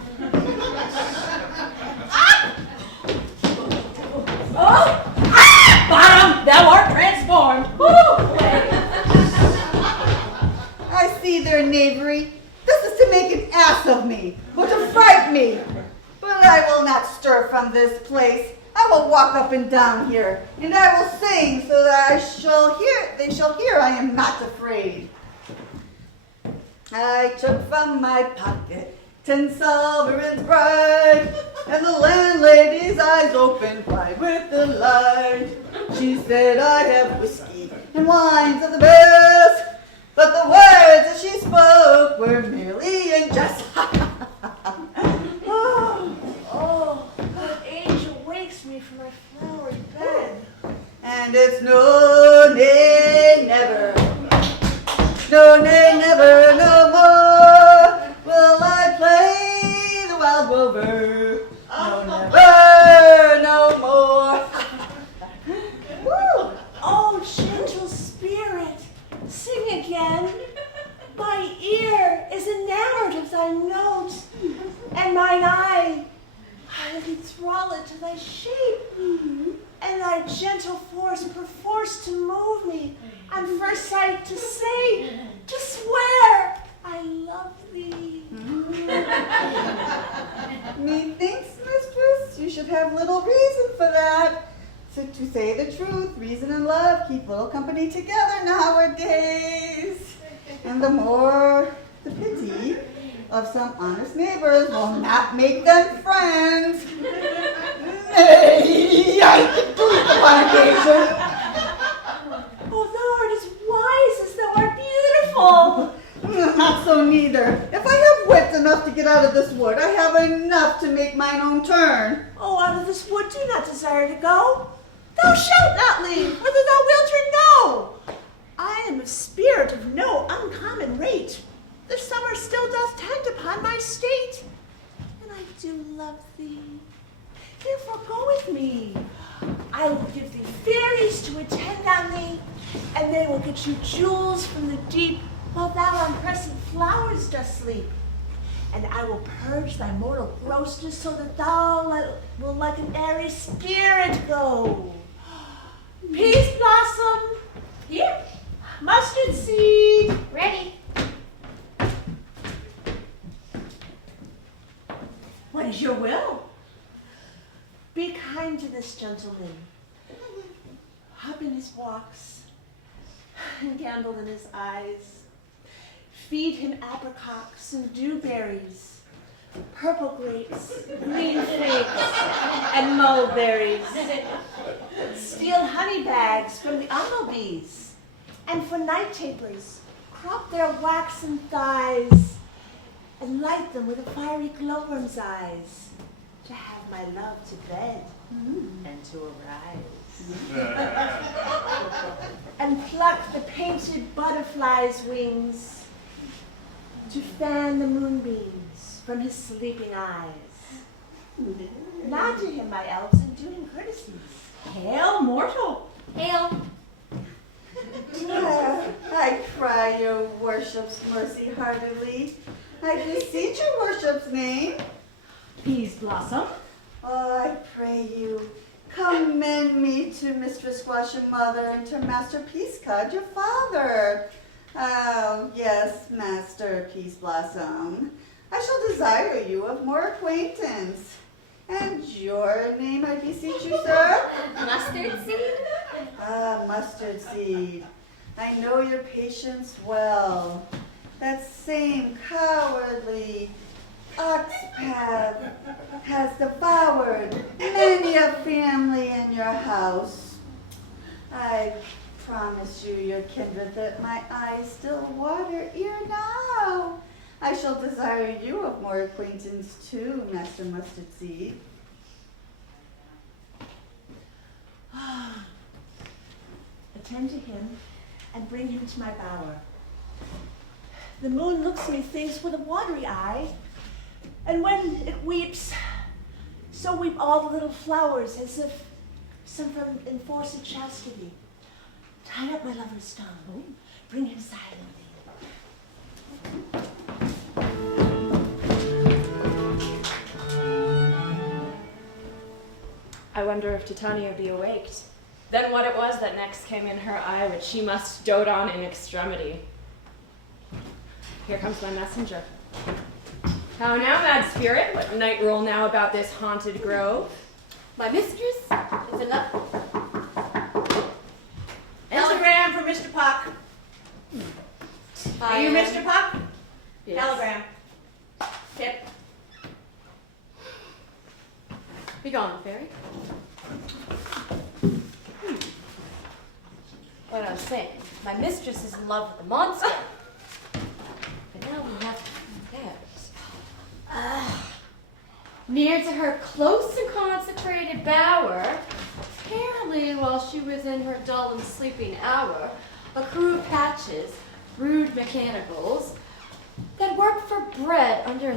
Oh! Ah! Bottom, thou art transformed. Woo! I see their knavery. This is to make an ass of me, or to fright me. But I will not stir from this place. I will walk up and down here, and I will sing so that they shall hear I am not afraid. I took from my pocket 10 sovereigns bright, and the landlady's eyes opened wide with delight. She said, I have whiskey and wines of the best, but the words that she spoke were merely in jest. Oh, that angel wakes me from my flowery bed. And it's no, nay, never. No, nay, never, no more will I play the wild rover. No, never, no more. Woo! Oh, gentle spirit, sing again. My ear is enamored of thy note, and mine eye highly enthralled to thy shape, and thy gentle force perforce to move me, on first sight to say, to swear, I love thee. Methinks, mistress, you should have little reason for that. So to say the truth, reason and love keep little company together nowadays. And the more the pity of some honest neighbors will not make them friends. Nay, I can do it upon occasion. Oh, thou art as wise as thou art beautiful. Not so neither. If I have wit enough to get out of this wood, I have enough to make mine own turn. Oh, out of this wood do not desire to go. Thou shalt not leave, whether thou wilt or no. I am a spirit of no uncommon rate. The summer still doth tend upon my state, and I do love thee. Therefore go with me. I will give thee fairies to attend on thee, and they will get you jewels from the deep, while thou on pressing flowers dost sleep. And I will purge thy mortal grossness, so that thou will like an airy spirit go. Peace blossom, here, mustard seed. Ready. What is your will? Be kind to this gentleman. Hop in his walks and gambol in his eyes. Feed him apricots and dewberries, purple grapes, green figs, and mulberries. Steal honey bags from the bumblebees, and for night tapers, crop their waxen thighs, and light them with a fiery glowworm's eyes, to have my love to bed and to arise. And pluck the painted butterfly's wings, to fan the moonbeams from his sleeping eyes. Nod to him, my elves, and do him courtesies. Hail, mortal! Hail. I cry your worship's mercy heartily. I beseech your worship's name. Peas blossom. Oh, I pray you, commend me to Mistress Squash and Mother, and to Master Peascod, your father. Oh, yes, Master Peace Blossom. I shall desire you of more acquaintance. And your name, I beseech you, sir? Mustard seed? Ah, Mustard Seed. I know your patience well. That same cowardly oxpath has devoured many a family in your house. I promise you, your kindred, that my eyes still water ere now. I shall desire you of more acquaintance too, Master Mustard Seed. Attend to him and bring him to my bower. The moon looks methinks with a watery eye, and when it weeps, so weep all the little flowers, as if some from enforced chastity. Tie up my lover's tongue, bring him silently. I wonder if Titania be awaked. Then what it was that next came in her eye, which she must dote on in extremity. Here comes my messenger. How now, mad spirit? What night roll now about this haunted grove? My mistress is in love. Telegram for Mr. Puck. Are you Mr. Puck? Yes. Telegram. Tip. Be gone, fairy. What I was saying, my mistress is in love with the monster. But now we have to compare it. Near to her close and consecrated bower, apparently while she was in her dull and sleeping hour, a crew of patches, rude mechanicals, that worked for bread under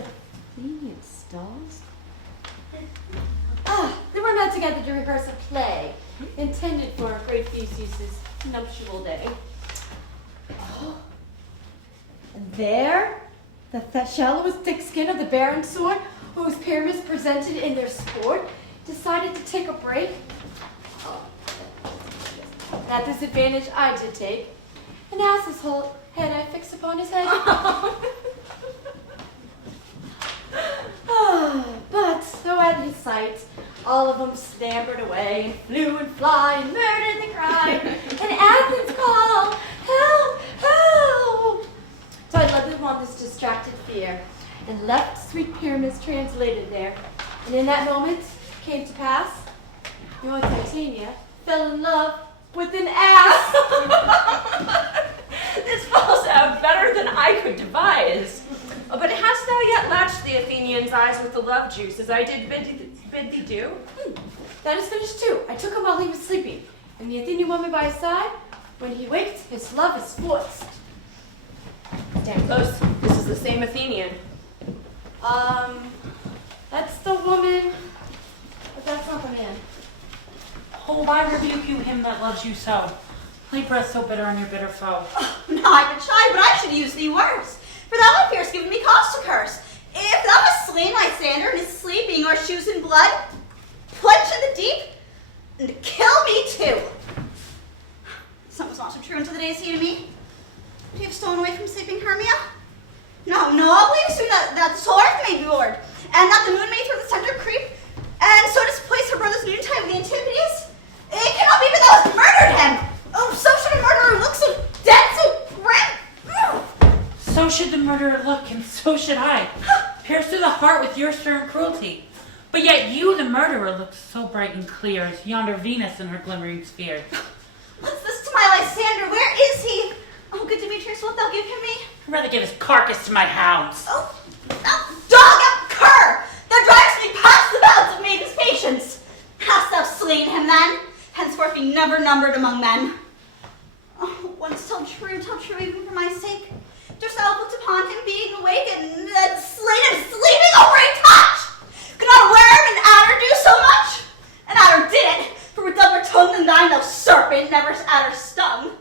Athenian stalls. They were met together to rehearse a play intended for a great Theseus' nuptial day. And there, the shallow thick skin of the barren sword, whose pyramids presented in their sport, decided to take a break. That disadvantage I did take, and ass's whole head I fixed upon his head. But though at his sight, all of them scampered away and flew and fly and murdered the cry, and Athens called, help, help! So I led them on this distracted fear, and left sweet pyramids translated there. And in that moment came to pass, your Titania fell in love with an ass. This falls out better than I could devise. But hast thou yet latched the Athenian's eyes with the love juice, as I did bid thee do? That is finished too. I took him while he was sleeping, and the Athenian woman by his side. When he waked, his love is forced. Stand close. This is the same Athenian. That's the woman, but that's not the man. Oh, I rebuke you, him that loves you so. Lay breath so bitter on your bitter foe. No, I would try, but I should use thee worse. For thou appearest given me cause to curse. If thou hast slain Lysander and is sleeping, or shoes in blood, plunge in the deep, and kill me too. Some was not so true until the day is he to me. Would you have stolen away from sleeping Hermia? No, I'll believe soon that this whole earth may be bored, and that the moon may through the center creep, and so displace her brother's noontide with the Antipodes. It cannot be but thou hast murdered him. Oh, so should a murderer look, so dead, so grim. So should the murderer look, and so should I. Pierced through the heart with your stern cruelty. But yet you, the murderer, look so bright and clear as yonder Venus in her glimmering sphere. What's this to my Lysander? Where is he? Oh, good Demetrius, wilt thou give him me? I'd rather give his carcass to my hounds. Oh, thou dog, thou cur! Thou drivest me past the bounds of maiden's patience. Hast thou slain him then? Henceforth be never numbered among men. Oh, once tell true even for my sake. Durst thou looked upon him being awake and slain him sleeping over a touch? Could not a worm and adder do so much? An adder did it, for with doubler tongue than thine, thou serpent, never adder stung.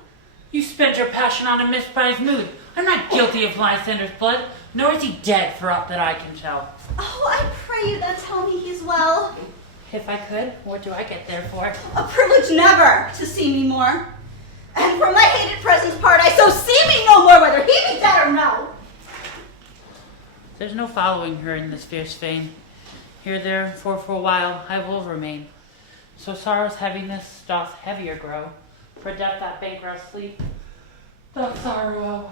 You spent your passion on a misprized mood. I'm not guilty of Lysander's blood, nor is he dead for aught that I can tell. Oh, I pray you then tell me he's well. If I could, what do I get there for? A privilege never to see me more. And from thy hated presence part I so see me no more, whether he be dead or no. There's no following her in this fierce vein. Here therefore for a while I will remain. So sorrow's heaviness doth heavier grow. For death that bankrupt sleep doth sorrow,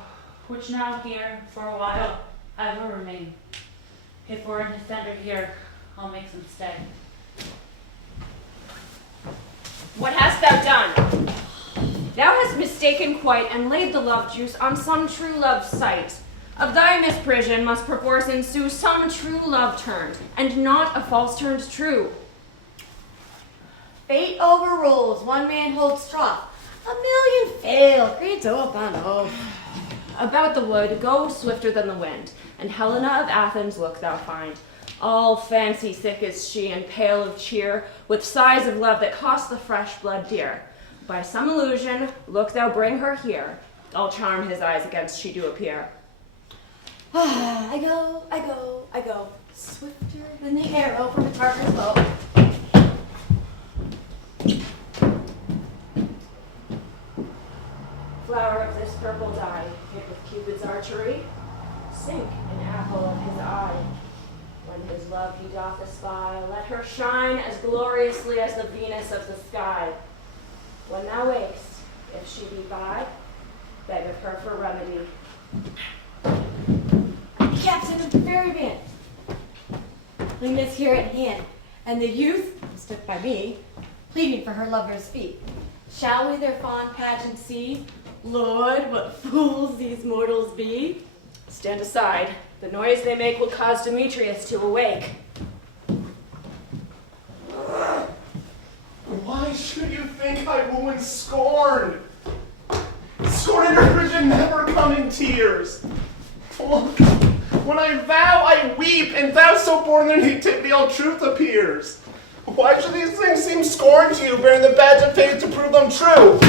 which now here for a while I will remain. If we're in his tender here, I'll make some stay. What hast thou done? Thou hast mistaken quite, and laid the love juice on some true love's sight. Of thy misprision must perforce ensue some true love turned, and not a false turned true. Fate overrules, one man holds trough. A million fail, creeds upon oath. about the wood, go swifter than the wind, and Helena of Athens look thou find. All fancy thick is she, and pale of cheer, with sighs of love that cost the fresh blood dear. By some illusion, look thou bring her here, I'll charm his eyes against she do appear. I go, swifter than the arrow from a Tartar's bow. Flower of this purple dye, hit with Cupid's archery, sink an apple of his eye. When his love he doth espy, let her shine as gloriously as the Venus of the sky. When thou wakest, if she be by, beg of her for remedy. Captain of the fairy band, Lena's here at hand, and the youth, stood by me, pleading for her lover's feet. Shall we their fond pageant see? Lord, what fools these mortals be! Stand aside. The noise they make will cause Demetrius to awake. Why should you think I woo and scorn? Scorn and derision never come in tears. Look, when I vow, I weep, and thou so born their nativity, all truth appears. Why should these things seem scorn to you, bearing the badge of faith to prove them true?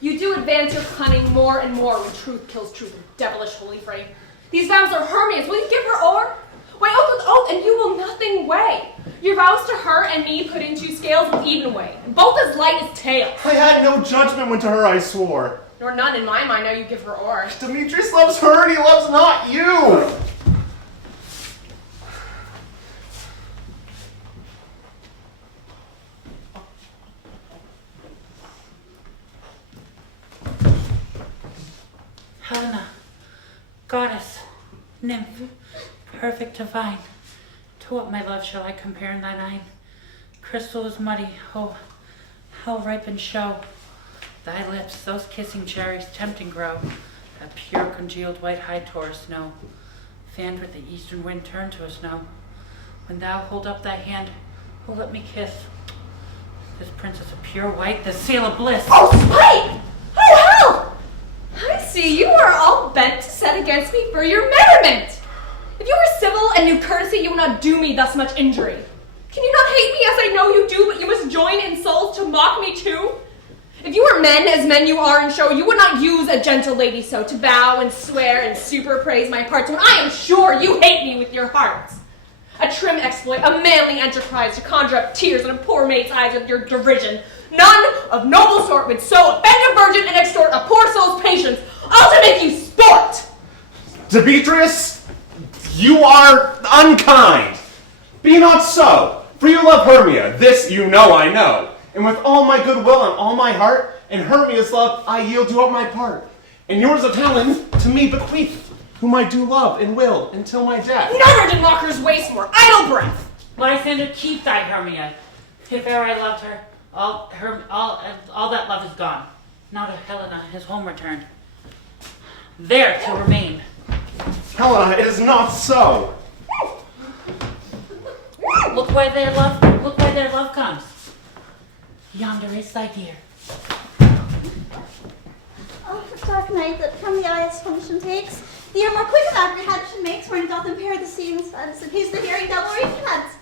You do advance your cunning more and more when truth kills truth, devilish holy fray. These vows are Hermia's. Will you give her o'er? Weigh oath with oath, and you will nothing weigh. Your vows to her and me put into scales with even weight, and both as light as tails. I had no judgment when to her I swore. Nor none in my mind now you give her o'er. Demetrius loves her, and he loves not you. Helena, goddess, nymph, perfect divine, to what, my love, shall I compare in thine eye? Crystal is muddy, oh, how ripe and show. Thy lips, those kissing cherries, tempting grow, a pure congealed white hide tore snow, fanned with the eastern wind turned to a snow. When thou hold up thy hand, oh, let me kiss this princess of pure white, the seal of bliss. Oh, spite! Oh, hell! I see you are all bent to set against me for your merriment. If you were civil and knew courtesy, you would not do me thus much injury. Can you not hate me as I know you do, but you must join in souls to mock me too? If you were men as men you are in show, you would not use a gentle lady so to vow and swear and super praise my parts when I am sure you hate me with your hearts. A trim exploit, a manly enterprise to conjure up tears in a poor maid's eyes with your derision. None of noble sort would so offend a virgin and extort a poor soul's patience, all to make you sport. Demetrius, you are unkind. Be not so, for you love Hermia, this you know I know. And with all my goodwill and all my heart, and Hermia's love, I yield you up my part. And yours of Helen to me bequeath, whom I do love and will until my death. Never did mockers waste more idle breath. Lysander, keep thy Hermia. If e'er I loved her, all that love is gone. Now to Helena, his home returned, there to remain. Helena, it is not so. Look where their love comes. Yonder is thy dear. Oh, the dark night that from the eyes function takes, the ear more quick of apprehension makes, wherein doth impair the seeing sense, and he's the hearing double reading heads.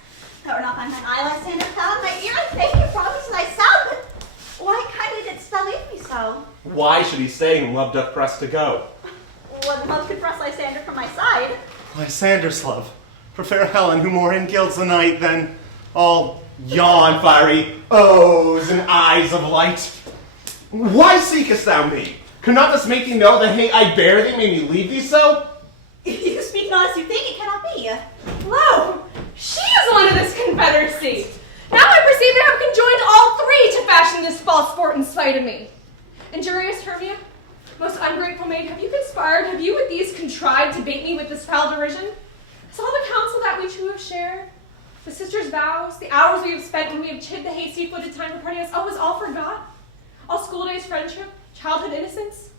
Thou art not by mine eye, Lysander, found my ear, I thank you, promise thy sound, but why kindly didst thou leave me so? Why should he stay whom love doth press to go? What love could press Lysander from my side? Lysander's love, for fair Helen, who more engilds the night than all yon fiery O's and eyes of light. Why seekest thou me? Could not this make thee know the hate I bear thee made me leave thee so? You speak not as you think, it cannot be. Lo, she is one of this confederacy. Now I perceive they have conjoined all three to fashion this false sport in spite of me. Injurious Hermia, most ungrateful maid, have you conspired, have you with these contrived to bait me with this foul derision? Is all the counsel that we two have shared, the sisters' vows, the hours we have spent when we have chid the hasty-footed time for parting us, oh, is all forgot? All school days' friendship, childhood innocence?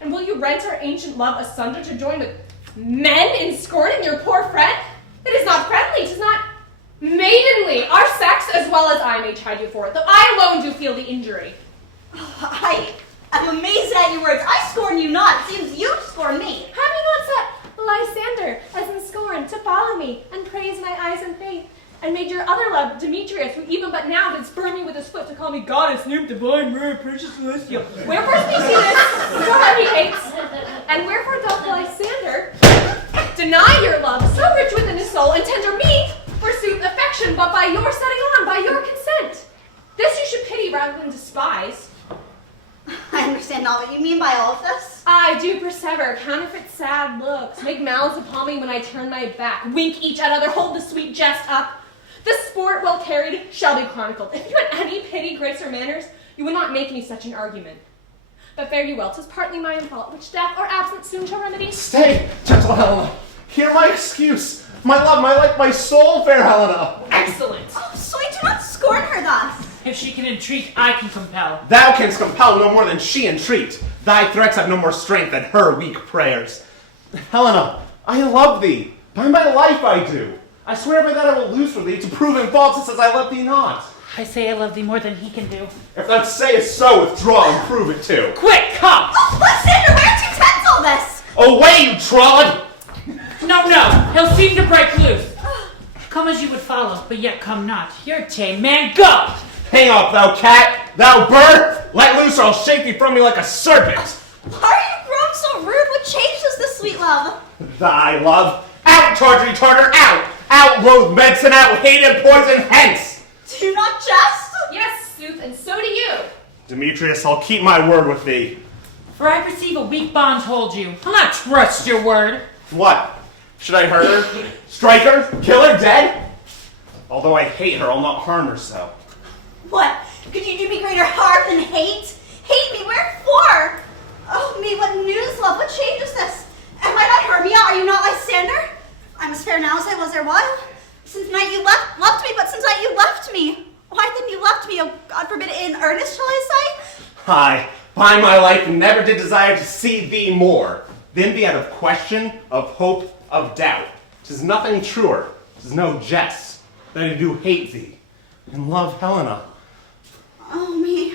And will you rent our ancient love asunder to join with men in scorning your poor friend? It is not friendly, 'tis not maidenly. Our sex, as well as I, may chide you for it, though I alone do feel the injury. Oh, I'm amazed at your words. I scorn you not. It seems you scorn me. Have you not set Lysander, as in scorn, to follow me, and praise my eyes in faith, and made your other love, Demetrius, who even but now did spurn me with his foot to call me goddess, nymph, divine, rare, precious, celestial. Wherefore speaks he this, so that he hates, and wherefore doth Lysander deny your love, so rich within his soul, and tender me, forsooth, affection, but by your setting on, by your consent. This you should pity rather than despise. I understand not what you mean by all of this. I do persever, counterfeit sad looks, make mouths upon me when I turn my back, wink each at other, hold the sweet jest up. The sport well carried shall be chronicled. If you had any pity, grace, or manners, you would not make me such an argument. But fare you well, 'tis partly my own fault, which death or absence soon shall remedy. Stay, gentle Helena. Hear my excuse. My love, my life, my soul, fair Helena. Excellent. Oh, so I do not scorn her thus. If she can entreat, I can compel. Thou canst compel no more than she entreat. Thy threats have no more strength than her weak prayers. Helena, I love thee. By my life I do. I swear by that I will lose for thee to prove him false that says I love thee not. I say I love thee more than he can do. If thou sayest so, withdraw and prove it too. Quick, come! Oh, Lysander, where'd you tense all this? Away, you trollop! No, he'll seem to break loose. Come as you would follow, but yet come not. You're a tame man, go! Hang up, thou cat, thou bird! Let loose or I'll shake thee from me like a serpent! Why are you grown so rude? What changes this sweet love? Thy love! Out, tawdry tartar, out! Out, loathed medicine, out, hated poison, hence! Do you not jest? Yes, sooth, and so do you. Demetrius, I'll keep my word with thee. For I perceive a weak bond hold you. I'll not trust your word. What? Should I hurt her? Strike her? Kill her dead? Although I hate her, I'll not harm her so. What? Could you do me greater harm than hate? Hate me? Wherefore? Oh me, what news, love? What changes this? Am I not Hermia? Are you not Lysander? I'm as fair now as I was erewhile. Since night you loved me, but since night you left me. Why then you left me? Oh, God forbid, in earnest, shall I say? Aye, by my life never did desire to see thee more. Then be out of question, of hope, of doubt. 'Tis nothing truer, 'tis no jest, that I do hate thee, and love Helena. Oh me.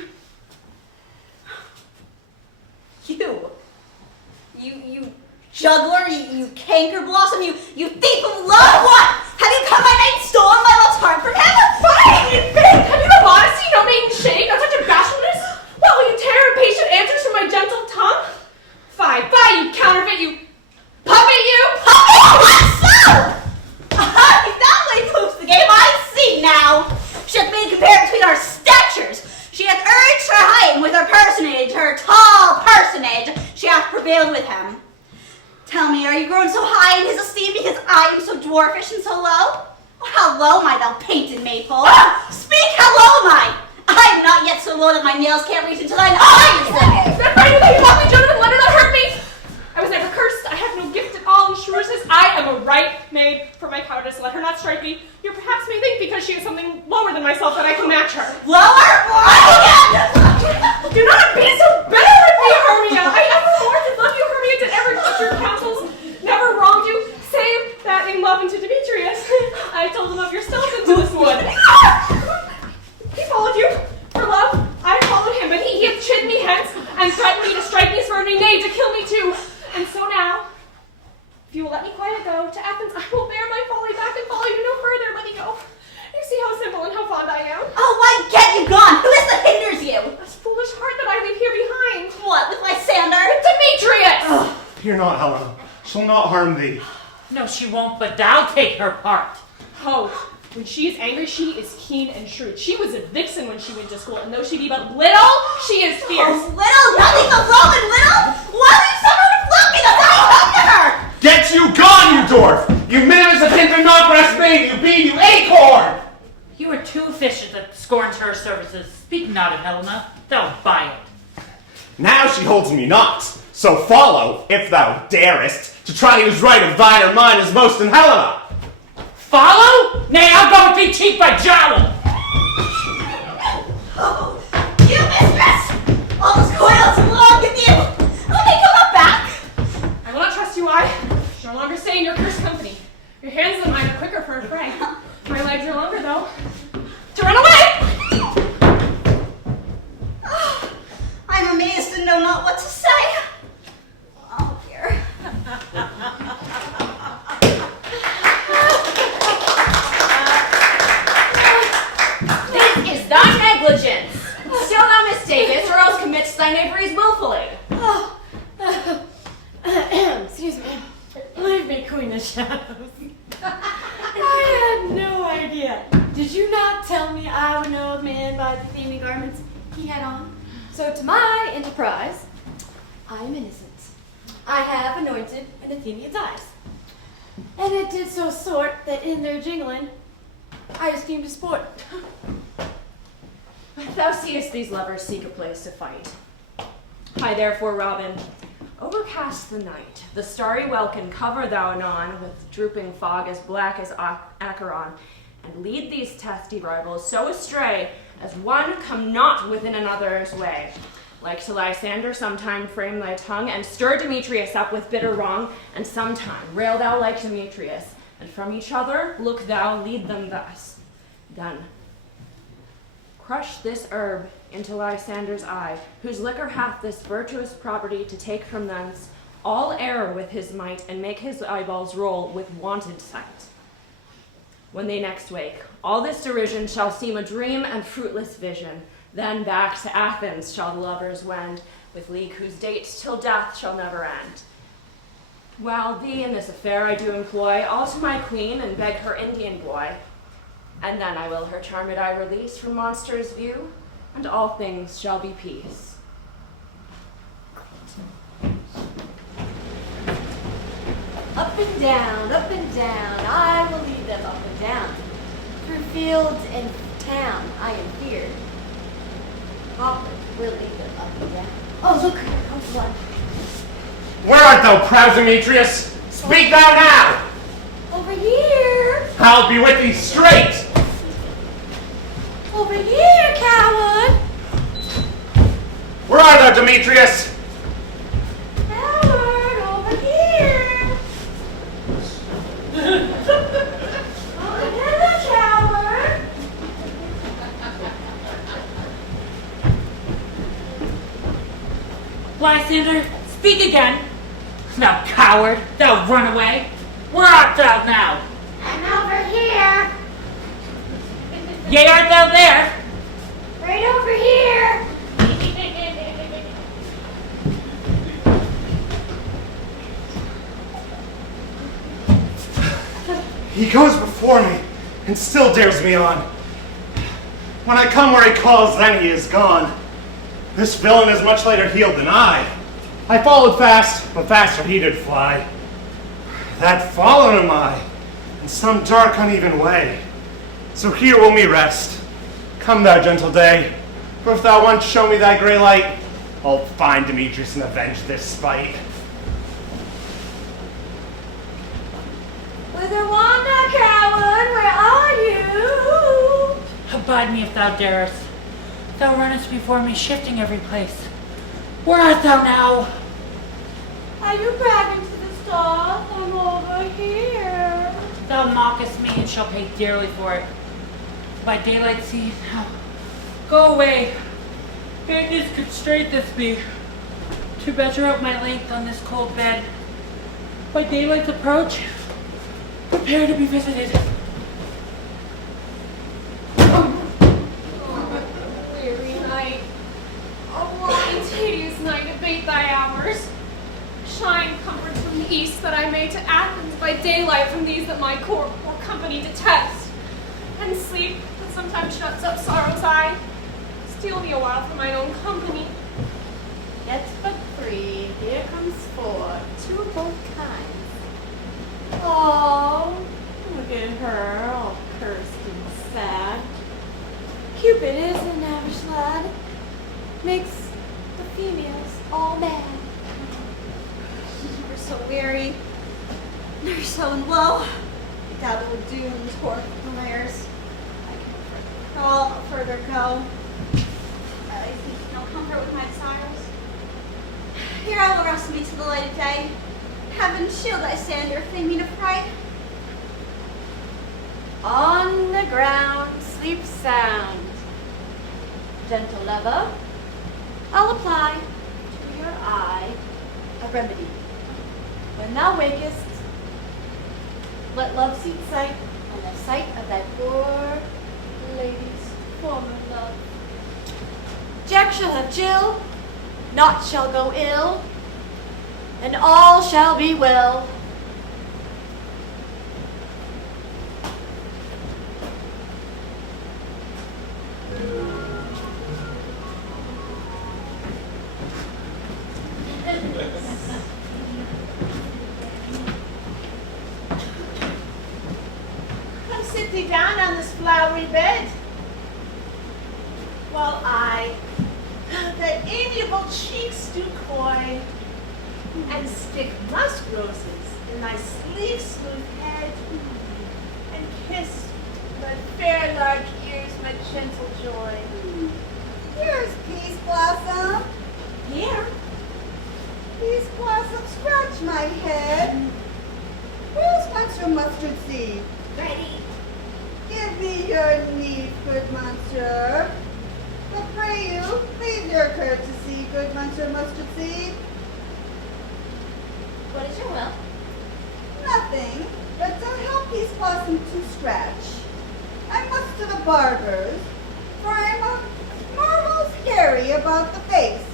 You juggler, you canker blossom, you thief of love, what? Have you come by night and stolen my love's heart from him? Fine, you bitch! Have you no modesty, no maiden shame, no touch of bashfulness? What will you tear impatient answers from my gentle tongue? Fie, you counterfeit, you puppet, you! Oh, what so? That way proves the game I see now. She hath made compare between our statures. She hath urged her height, and with her personage, her tall personage, she hath prevailed with him. Tell me, are you grown so high in his esteem because I am so dwarfish and so low? Oh, how low am I, thou painted maypole? Speak, how low am I? I am not yet so low that my nails can't reach into thine eyes. That frightened me, you love me, Jonathan, let her not hurt me. I was never cursed, I have no gift at all, and sure says I am a right maid for my cowardice. Let her not strike me. You perhaps may think because she is something lower than myself that I can match her. Lower? Do not be so bitter with me, Hermia. I evermore did love you, Hermia, did ever keep your counsels, never wronged you, save that in love unto Demetrius. I told him of your stealth into this wood. He followed you for love. I followed him, but he hath chid me hence, and threatened me to strike me, spurn me, nay, to kill me too. And so now, if you will let me quiet go to Athens, I will bear my folly back and follow you no further. Let me go. You see how simple and how fond I am. Oh, why get you gone? Who is it that hinders you? This foolish heart that I leave here behind. What, with Lysander? Demetrius! Fear not, Helena. She'll not harm thee. No, she won't, but thou take her part. Oh, when she is angry, she is keen and shrewd. She was a vixen when she went to school, and though she be but little, she is fierce. Oh, little, nothing so Roman little? Why will you suffer to float me that I come to her? Get you gone, you dwarf! You minimus of hinder not breast maid, you bean, you acorn! You are too efficient that scorns her services. Speak not of Helena, thou buy it. Now she holds me not, so follow, if thou darest, to try whose right of thine or mine is most in Helena. Follow? Nay, I'll go with thee cheek by jowl. Oh, you mistress! All this coil is long of you. Let me come back. I will not trust you, I shall no longer stay in your cursed company. Your hands than mine are quicker for a fray. My legs are longer, though. To run away! Oh, I'm amazed to know shadows. I had no idea. Did you not tell me I would know a man by the gleaming garments he had on? So to my enterprise, I am innocent. I have anointed an Athenian's eyes. And it did so sort that in their jingling, I esteemed a sport. Thou seest these lovers seek a place to fight. I therefore, Robin, overcast the night, the starry welkin cover thou anon with drooping fog as black as Acheron, and lead these testy rivals so astray as one come not within another's way. Like to Lysander, sometime frame thy tongue, and stir Demetrius up with bitter wrong, and sometime rail thou like Demetrius, and from each other look thou, lead them thus. Then crush this herb into Lysander's eye, whose liquor hath this virtuous property to take from thence all error with his might, and make his eyeballs roll with wonted sight. When they next wake, all this derision shall seem a dream and fruitless vision. Then back to Athens shall the lovers wend, with league whose date till death shall never end. While thee in this affair I do employ, all to my queen, and beg her Indian boy. And then I will her charmed eye release from monsters' view, and all things shall be peace. Up and down, I will lead them up and down. Through fields and town, I am feared. Hopper will lead them up and down. Oh, look, here comes one. Where art thou, proud Demetrius? Speak thou now! Over here. I'll be with thee straight! Over here, coward. Where art thou, Demetrius? Coward, over here. Over here, coward. Lysander, speak again. Thou coward, thou runaway. Where art thou now? I'm over here. Yea, art thou there? Right over here. He goes before me, and still dares me on. When I come where he calls, then he is gone. This villain is much later healed than I. I followed fast, but faster he did fly. That fallen am I, in some dark uneven way. So here will me rest. Come thou gentle day, for if thou once show me thy grey light, I'll find Demetrius and avenge this spite. Whither wander, coward? Where are you? Abide me if thou darest. Thou runnest before me, shifting every place. Where art thou now? Are you bragging to the stars? I'm over here. Thou mockest me and shall pay dearly for it. By daylight see now. Go away. Madness constrained this be, to measure out my length on this cold bed. By daylight's approach, prepare to be visited. Weary night, a long, tedious night, abate thy hours. Shine comforts from the east, that I may to Athens by daylight from these that my court or company detest. And sleep, that sometimes shuts up sorrow's eye, steal me a while from mine own company. Yet but three, here comes four, two of both kinds. Oh, look at her, all cursed and sad. Cupid is an average lad, makes the females all mad. We're so weary. They're so in woe. Double doomed poor players. I can crawl, no further go. I think no comfort with my desires. Here I will rest me till the light of day. Heaven shield Lysander, flaming of pride. On the ground, sleep sound. Gentle lover, I'll apply to your eye a remedy. When thou wakest, let love seek sight on the sight of thy poor lady's former love. Jack shall have chill, naught shall go ill, and all shall be well. thee down on this flowery bed, while I, that amiable cheeks do coy, and stick musk roses in thy sleek smooth head, and kiss thy fair large ears, my gentle joy. Here's Peace Blossom. Here, Peace Blossom, scratch my head. Where's Monsieur Mustard Seed? Ready? Give me your need, good Monsieur. But pray you, leave your courtesy, good Monsieur Mustard Seed. What is your will? Nothing, but to help Peace Blossom to scratch. I must to the barber's, for I'm a marvel scary about the face.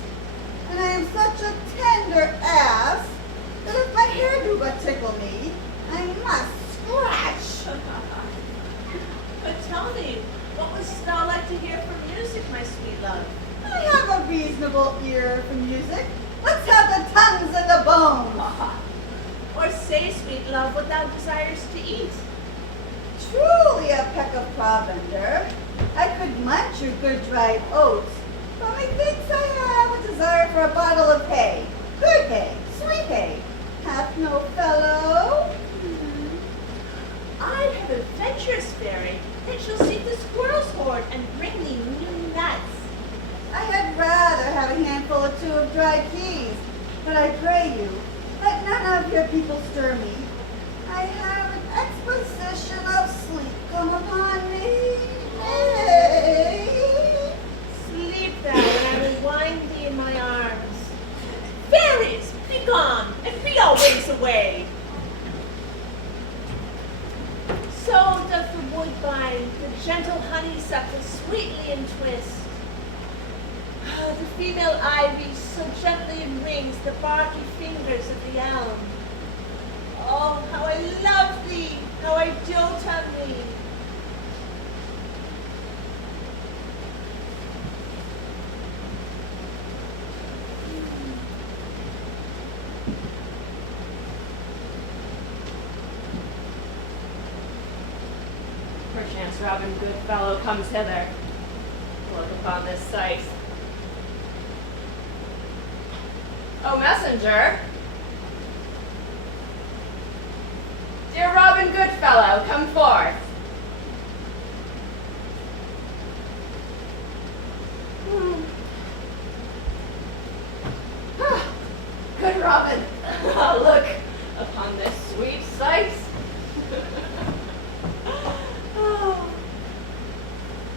And I am such a tender ass that if my hair do but tickle me, I must scratch. but tell me, what wouldst thou like to hear from music, my sweet love? I have a reasonable ear for music. Let's have the tongues and the bones. Or say, sweet love, what thou desirest to eat. Truly a peck of provender. I could munch your good dried oats, but methinks I have a desire for a bottle of hay. Good hay, sweet hay. Hath no fellow? I have a venturous fairy that shall seek the squirrel's hoard and bring thee new nuts. I had rather have a handful or two of dried peas, but I pray you, let none of your people stir me. I have an exposition of sleep come upon me. Nay. Sleep thou, and I will wind thee in my arms. Fairies, be gone, and be always away. So doth the woodbine, the gentle honeysuckle sweetly entwist. The female ivy so gently rings the barky fingers of the elm. Oh, how I love thee, how I dote on thee. Perchance Robin Goodfellow comes hither. Look upon this sight. O messenger! Dear Robin Goodfellow, come forth. Good Robin, look upon this sweet sight.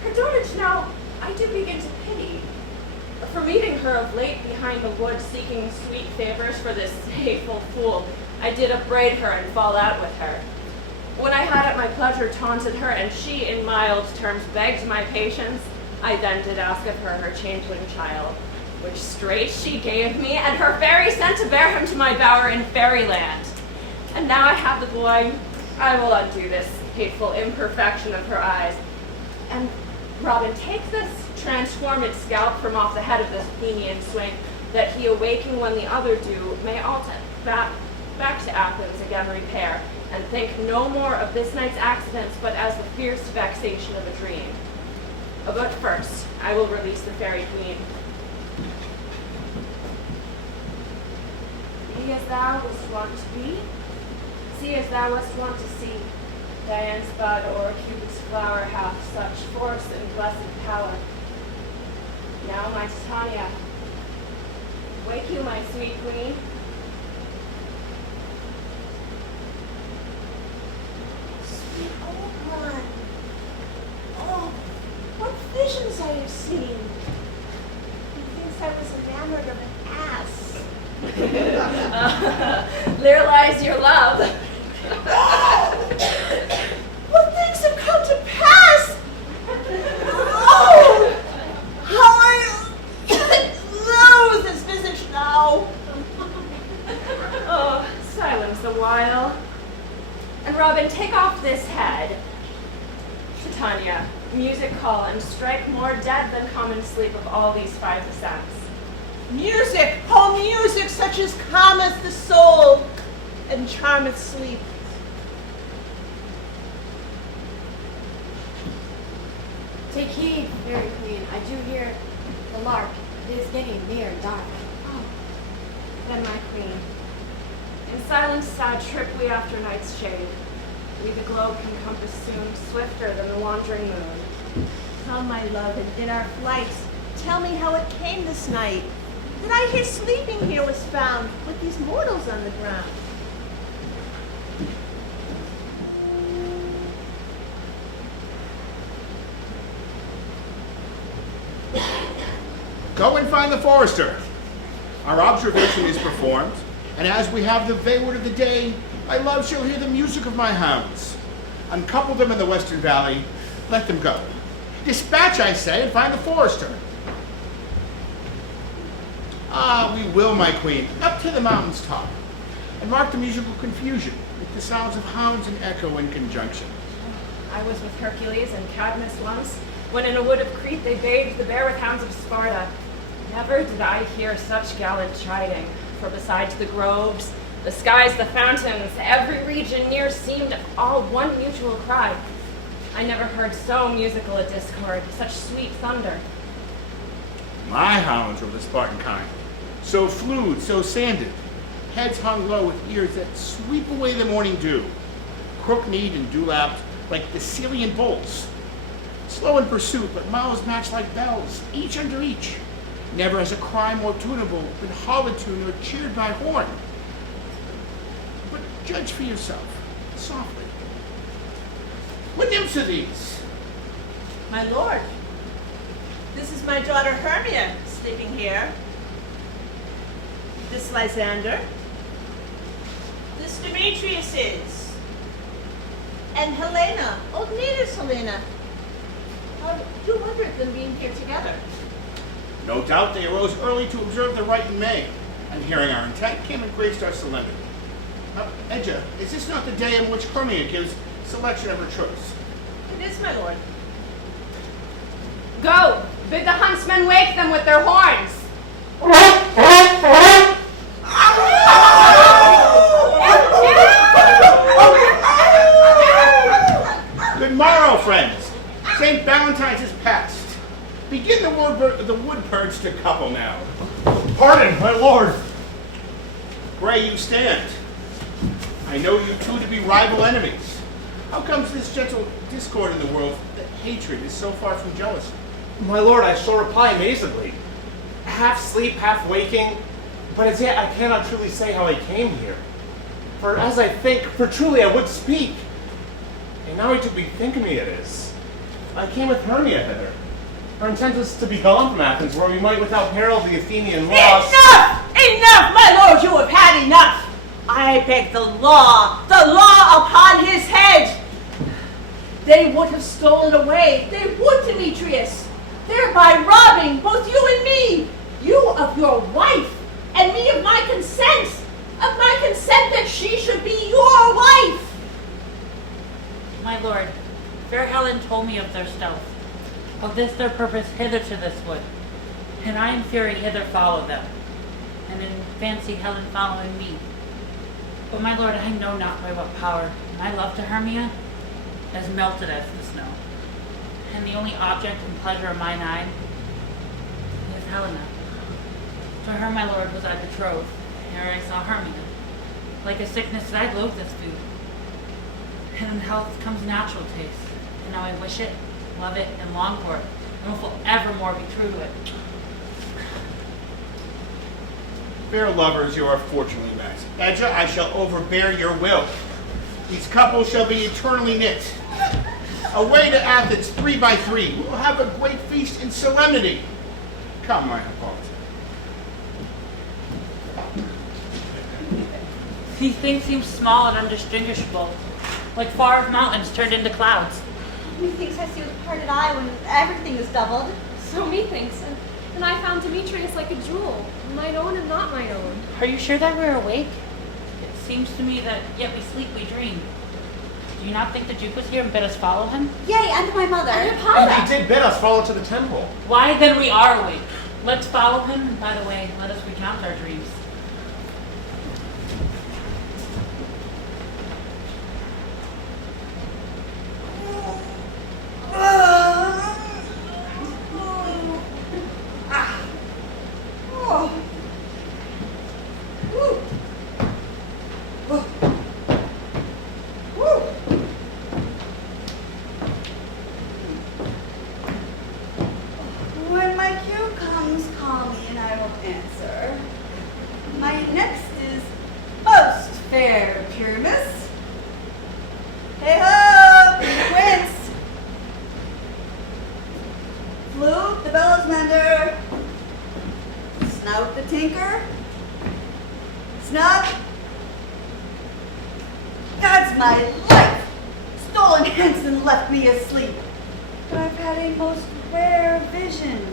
Her dotage now I do begin to pity. For meeting her of late behind the wood seeking sweet favors for this hateful fool, I did upbraid her and fall out with her. When I had at my pleasure taunted her, and she in mild terms begged my patience, I then did ask of her changeling child, which straight she gave me, and her fairy sent to bear him to my bower in fairyland. And now I have the boy, I will undo this hateful imperfection of her eyes. And Robin, take this transformed scalp from off the head of this Athenian swing, that he awaking when the other do, may all back to Athens again repair, and think no more of this night's accidents, but as the fierce vexation of a dream. But first, I will release the fairy queen. Be as thou wast wont to be, see as thou wast wont to see. Diane's bud or Cupid's flower hath such force and blessed power. Now, my Titania, wake you, my sweet queen. Sweet old one. Oh, what visions I have seen. Methinks I was enamored of an ass. There lies your love. What things have come to pass? Oh, how I loathe this visage now. Oh, silence a while. And Robin, take off this head. Titania, music call and strike more dead than common sleep of all these five senses. Music, oh music, such as calmeth the soul and charmeth sleep. Take heed, Fairy Queen. I do hear the lark. It is getting near dark. Oh, then my queen. In silent, sad trip we after night's shade. We the globe can compass soon, swifter than the wandering moon. Come, my love, and in our flight, tell me how it came this night, that I here sleeping here was found, with these mortals on the ground. Go and find the forester. Our observation is performed, and as we have the wayward of the day, my love shall hear the music of my hounds. Uncouple them in the western valley, let them go. Dispatch, I say, and find the forester. Ah, we will, my queen, up to the mountain's top, and mark the musical confusion with the sounds of hounds and echo in conjunction. I was with Hercules and Cadmus once, when in a wood of Crete they bathed the bear with hounds of Sparta. Never did I hear such gallant chiding, for besides the groves, the skies, the fountains, every region near seemed all one mutual cry. I never heard so musical a discord, such sweet thunder. My hounds were of the Spartan kind, so flued, so sanded, heads hung low with ears that sweep away the morning dew, crook-kneed and dew-lapped like the Celian bolts, slow in pursuit, but mouths matched like bells, each under each. Never has a cry more tunable than hollow tune or cheered by horn. But judge for yourself, softly. What nymphs are these? My lord, this is my daughter Hermia sleeping here. This Lysander. This Demetrius is. And Helena, old maid's Helena. How do you wonder at them being here together? No doubt they arose early to observe the rite in May, and hearing our intent, came and graced our solemnity. Edja, is this not the day in which Hermia gives selection of her choice? It is, my lord. Go! Bid the huntsmen wake them with their horns! Good morrow, friends. St. Valentine's is past. Begin the wood purge to couple now. Pardon, my lord. Pray you stand. I know you two to be rival enemies. How comes this gentle discord in the world that hatred is so far from jealousy? My lord, I shall reply amazedly. Half sleep, half waking, but as yet I cannot truly say how I came here. For as I think, for truly I would speak. And now I to bethink me it is. I came with Hermia hither. Our intent was to be gone from Athens, where we might without peril the Athenian laws. Enough! Enough, my lord, you have had enough! I beg the law upon his head! They would have stolen away, they would, Demetrius, thereby robbing both you and me, you of your wife, and me of my consent that she should be your wife. My lord, fair Helen told me of their stealth, of this their purpose hither to this wood, and I in fury hither followed them, and in fancy Helen following me. But my lord, I know not by what power my love to Hermia has melted as the snow, and the only object and pleasure of mine eye is Helena. To her, my lord, was I betrothed, ere I saw Hermia. Like a sickness that I loathe this food, and in health comes natural taste, and now I wish it, love it, and long for it, and will evermore be true to it. Fair lovers, you are fortunately met. Edja, I shall overbear your will. These couples shall be eternally knit. Away to Athens 3 by 3. We will have a great feast in solemnity. Come, my Hippolyta. These things seem small and undistinguishable, like far-off mountains turned into clouds. Methinks I see with parted eye when everything is doubled. So methinks, and I found Demetrius like a jewel, mine own and not mine own. Are you sure that we're awake? It seems to me that yet we sleep, we dream. Do you not think the Duke was here and bid us follow him? Yea, and my mother. And he did bid us follow to the temple. Why then we are awake. Let's follow him, and by the way, let us recount our dreams. fair Pyramus. Hey ho, Quince. Flute the bellows mender. Snout the tinker. Snub. That's my life. Stolen hence and left me asleep. But I've had a most rare vision.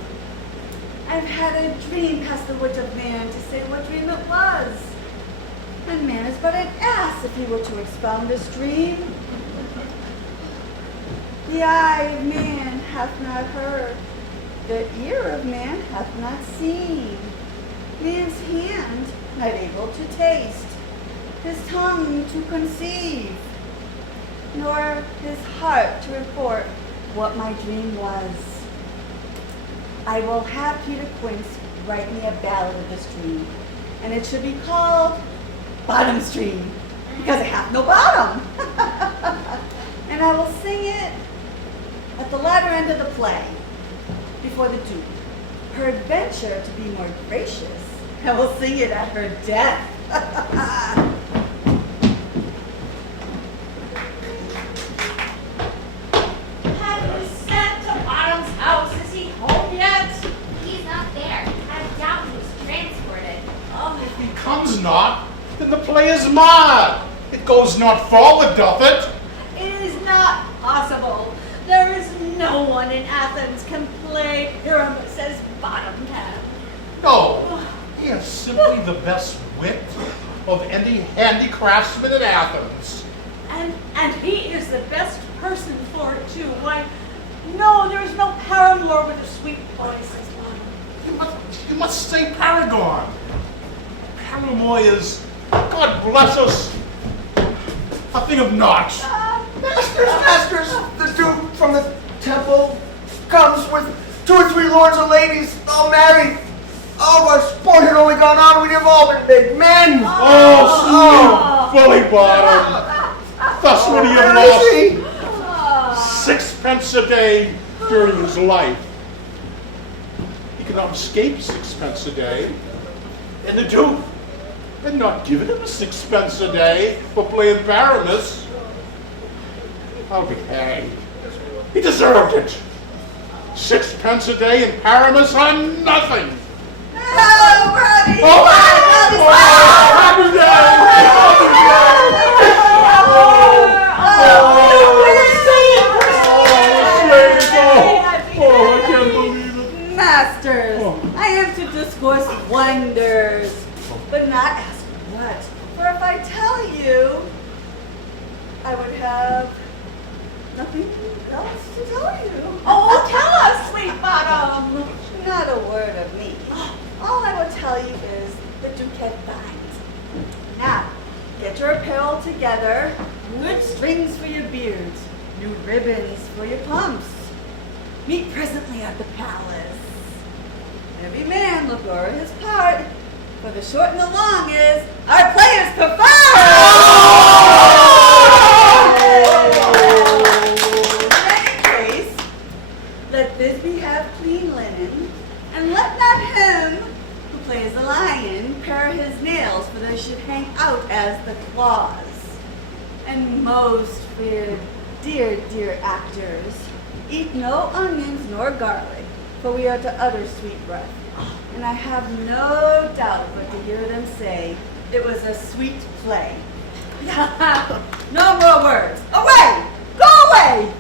I've had a dream past the wit of man to say what dream it was. And man is but an ass if he were to expound this dream. The eye of man hath not heard, the ear of man hath not seen, man's hand not able to taste, his tongue to conceive, nor his heart to report what my dream was. I will have Peter Quince write me a ballad of this dream, and it should be called Bottom's Dream, because it hath no bottom. And I will sing it at the latter end of the play, before the Duke. Her adventure to be more gracious, I will sing it at her death. Have you sent to Bottom's house? Is he home yet? He's not there. I doubt he was transported. If he comes not, then the play is mad. It goes not forward, doth it? It is not possible. There is no one in Athens can play Pyramus as Bottom can. No, he has simply the best wit of any handicraftsman in Athens. And he is the best person for it too. Why, no, there is no paramour with a sweet voice as Bottom. You must say paragon. Paramour is, God bless us, a thing of naught. Masters, the Duke from the temple comes with 2 or 3 lords and ladies, all married. Oh, our sport had only gone on, we'd have all been big men. Oh, sweet Bully Bottom. Thus would he have lost 6 pence a day during his life. He could not escape 6 pence a day. And the Duke had not given him 6 pence a day for playing Pyramus. I'll be hanged. He deserved it. 6 pence a day in Pyramus on nothing. Oh, Robbie! Oh, happy I can't believe it. Masters, I am to discourse wonders, but not ask what. For if I tell you, I would have nothing else to tell you. Oh, tell us, sweet Bottom. Not a word of me. All I will tell you is the Duquette binds. Now, get your apparel together, good strings for your beards, new ribbons for your pumps. Meet presently at the palace. Every man look o'er his part, for the short and the long is our players prefer. In any case, let Thisbe have clean linen, and let not him who plays the lion pare his nails, for they should hang out as the claws. And most fair, dear, dear actors, eat no onions nor garlic, for we are to utter sweet breath. And I have no doubt but to hear them say it was a sweet play. No more words. Away! Go away!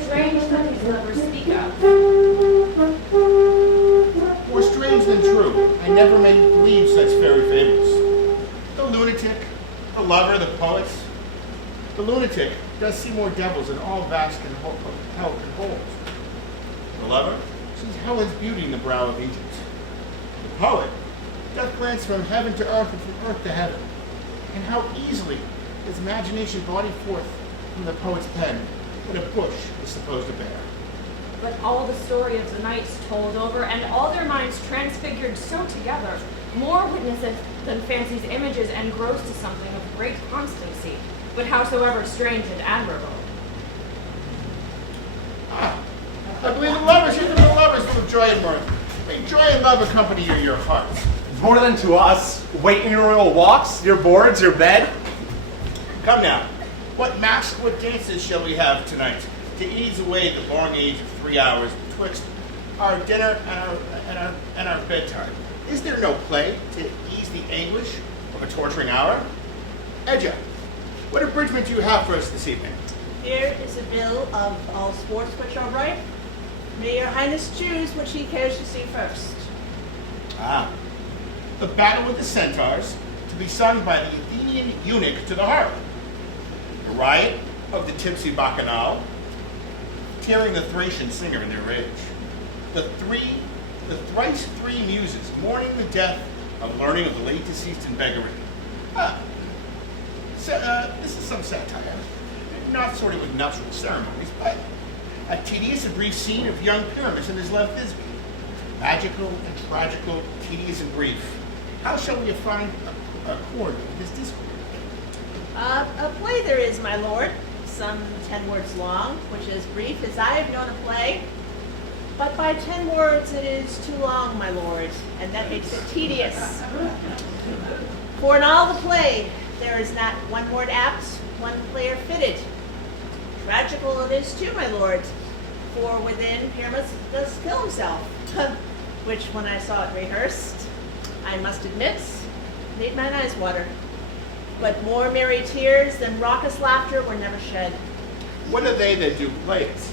Strange that these never speak up. More strange than true. I never may believe such fairy fables. The lunatic, the lover, the poet. The lunatic does see more devils than all vast and hell can hold. The lover sees Helen's beauty in the brow of Egypt. The poet doth glance from heaven to earth and from earth to heaven. And how easily his imagination brought forth from the poet's pen what a bush is supposed to bear. But all the story of the nights told over, and all their minds transfigured so together, more witnesses than fancies images engrossed to something of great constancy, but howsoever strange and admirable. I believe the lovers, even the lovers full of joy and mirth. May joy and love accompany your hearts. More than to us, wait in your royal walks, your boards, your bed. Come now, what masks, what dances shall we have tonight to ease away the long age of 3 hours betwixt our dinner and our bedtime? Is there no play to ease the anguish of a torturing hour? Edja, what abridgment do you have for us this evening? Here is a bill of all sports which are ripe. May your highness choose which he cares to see first. Ah, the battle with the centaurs, to be sung by the Athenian eunuch to the harp. The riot of the tipsy bacchanal, tearing the Thracian singer in their rage. The thrice three muses mourning the death of learning of the late deceased in beggary. This is some satire, not sorted with nuptial ceremonies, but a tedious and brief scene of young Pyramus and his love Thisbe. Magical and tragical, tedious and brief. How shall we find a chord with this discord? A play there is, my lord, some 10 words long, which is brief as I have known a play. But by 10 words it is too long, my lord, and that makes it tedious. For in all the play, there is not one word apt, one player fitted. Tragical it is too, my lord, for within Pyramus does kill himself, which when I saw it rehearsed, I must admit, made mine eyes water. But more merry tears than raucous laughter were never shed. What are they that do plays?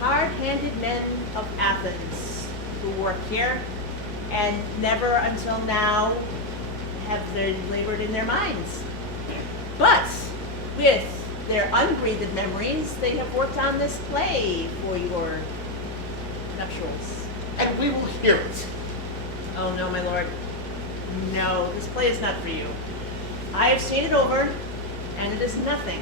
Hard-handed men of Athens who work here and never until now have they labored in their minds. But with their unbreathed memories, they have worked on this play for your nuptials. And we will hear it. Oh no, my lord. No, this play is not for you. I have seen it over, and it is nothing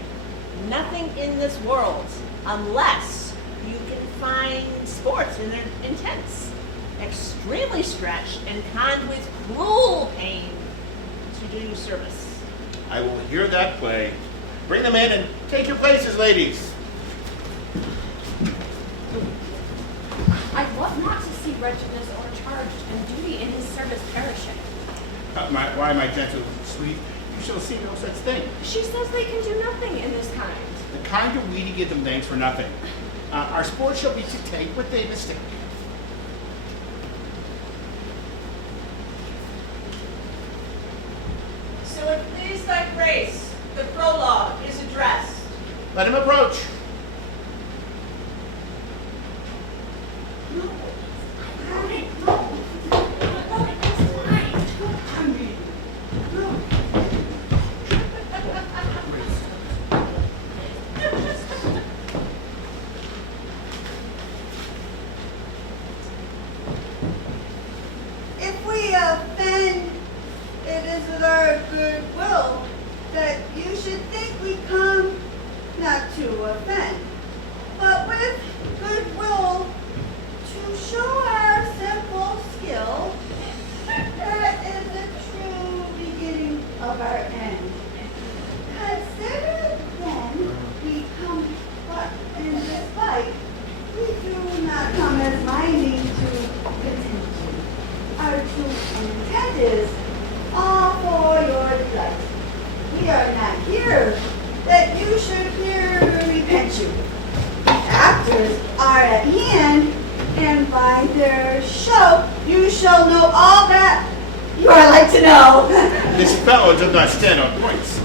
in this world, unless you can find sports in their intents, extremely stretched and conned with cruel pain to do you service. I will hear that play. Bring them in and take your places, ladies. I love not to see wretchedness overcharged and duty in his service perishing. Why, my gentle sweet, you shall see no such thing. She says they can do nothing in this kind. The kind of we to give them thanks for nothing. Our sport shall be to take what they mistake. So it please thy grace, the prologue is addressed. Let him approach. If we offend, it is with our good will that you should think we come not to offend, but with good will to show our simple skill. That is the true beginning of our end. Consider then we come but in this fight, we do not come as minding to contention. Our true intent is all for your delight. We are not here that you should fear to repent you. The actors are at hand, and by their show you shall know all that you are like to know. This fellow does not stand on points.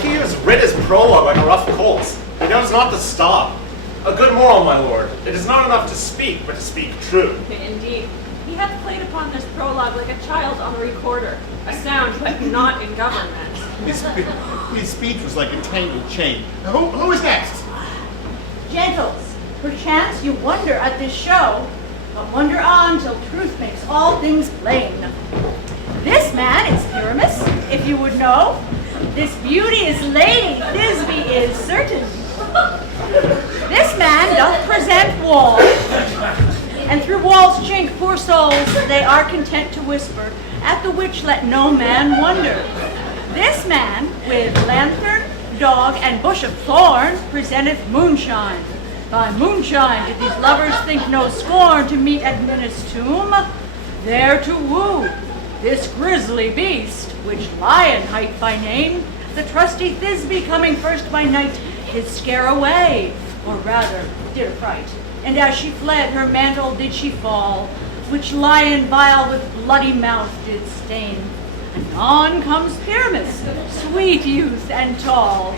He has read his prologue like a rough colt. He knows not to stop. A good moral, my lord. It is not enough to speak, but to speak true. Indeed. He hath played upon this prologue like a child on a recorder, a sound but not in government. His speech was like a tangled chain. Who is next? Gentles, perchance you wonder at this show, but wonder on till truth makes all things plain. This man is Pyramus, if you would know. This beauty is Lady Thisbe is certain. This man doth present walls, and through walls chink poor souls, they are content to whisper, at the which let no man wonder. This man, with lantern, dog, and bush of thorn, presenteth moonshine. By moonshine did these lovers think no scorn to meet at Minna's tomb, there to woo this grisly beast, which Lion hight by name, the trusty Thisbe coming first by night, did scare away, or rather, did affright. And as she fled, her mantle did she fall, which Lion vile with bloody mouth did stain. And on comes Pyramus, sweet youth and tall,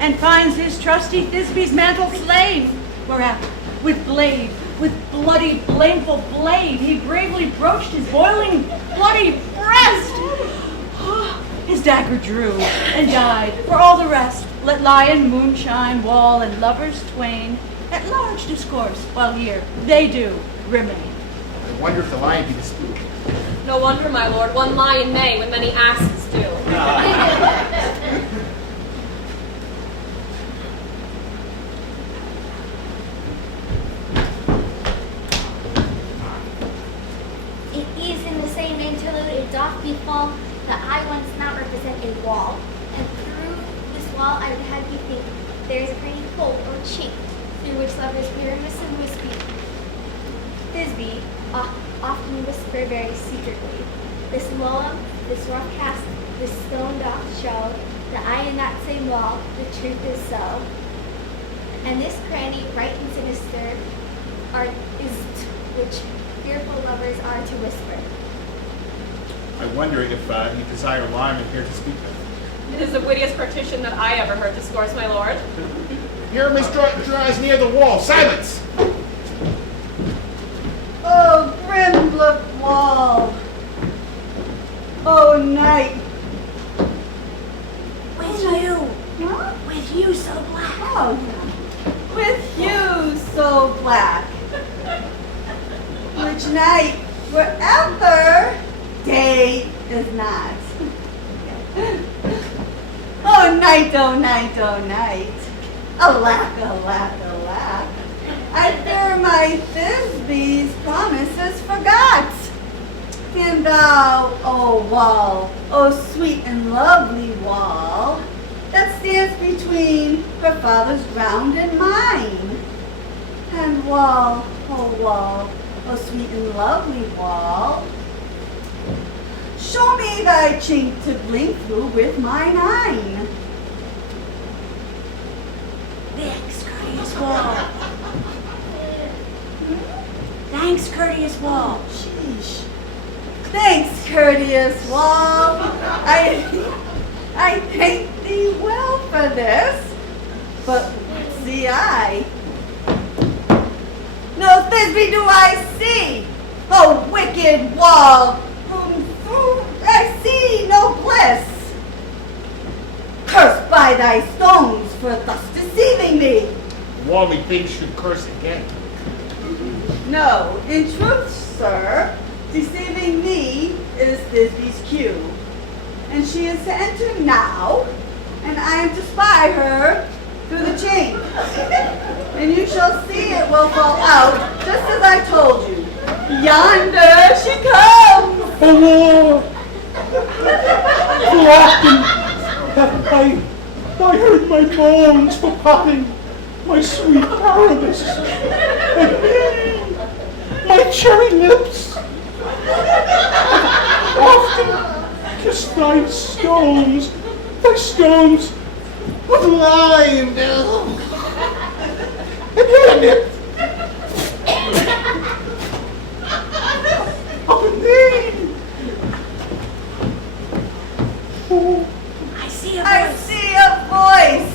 and finds his trusty Thisbe's mantle slain, whereat with bloody blameful blade, he bravely broached his boiling bloody breast. His dagger drew and died. For all the rest, let Lion, moonshine, wall, and lovers twain at large discourse, while here they do remain. I wonder if the lion be the spook. No wonder, my lord, one lion may when many asses do. It is in the same interlude it doth befall that I once not represent a wall, and through this wall I would have you think there is a tiny hole or chink through which lovers Pyramus and Thisbe often whisper very secretly. This Moab, this rough cast, this stone doth show that I in that same wall the truth is so. And this cranny, bright and sinister, which fearful lovers are to whisper. I wonder if you desire Lion here to speak of. It is the wittiest partition that I ever heard discourse, my lord. Pyramus draws near the wall. Silence! Oh, grim bluff wall. Oh, night. With you. Huh? With you so black. Oh, no. With you so black. Which night, wherever day is not. Oh, night, oh, night, oh, night. Alack, alack, alack. I fear my Thisbe's promises forgot. And thou, O wall, O sweet and lovely wall, that stands between her father's ground and mine. And wall, O sweet and lovely wall, show me thy chink to blink through with mine eye. Thanks, courteous wall. Thanks, courteous wall. Sheesh. Thanks, courteous wall. I thank thee well for this, but see I. No Thisbe do I see, oh wicked wall, whom I see no bliss. Cursed by thy stones for thus deceiving me. Wally thinks should curse again. No, in truth, sir, deceiving me is Thisbe's cue. And she is to enter now, and I am to spy her through the chink. And you shall see it will fall out, just as I told you. Yonder she comes! Oh, so often have I heard my bones for potting my sweet Pyramus, and me, my cherry lips, have often kissed thy stones with lime, and here on thee. Oh. I see a voice. I see a voice.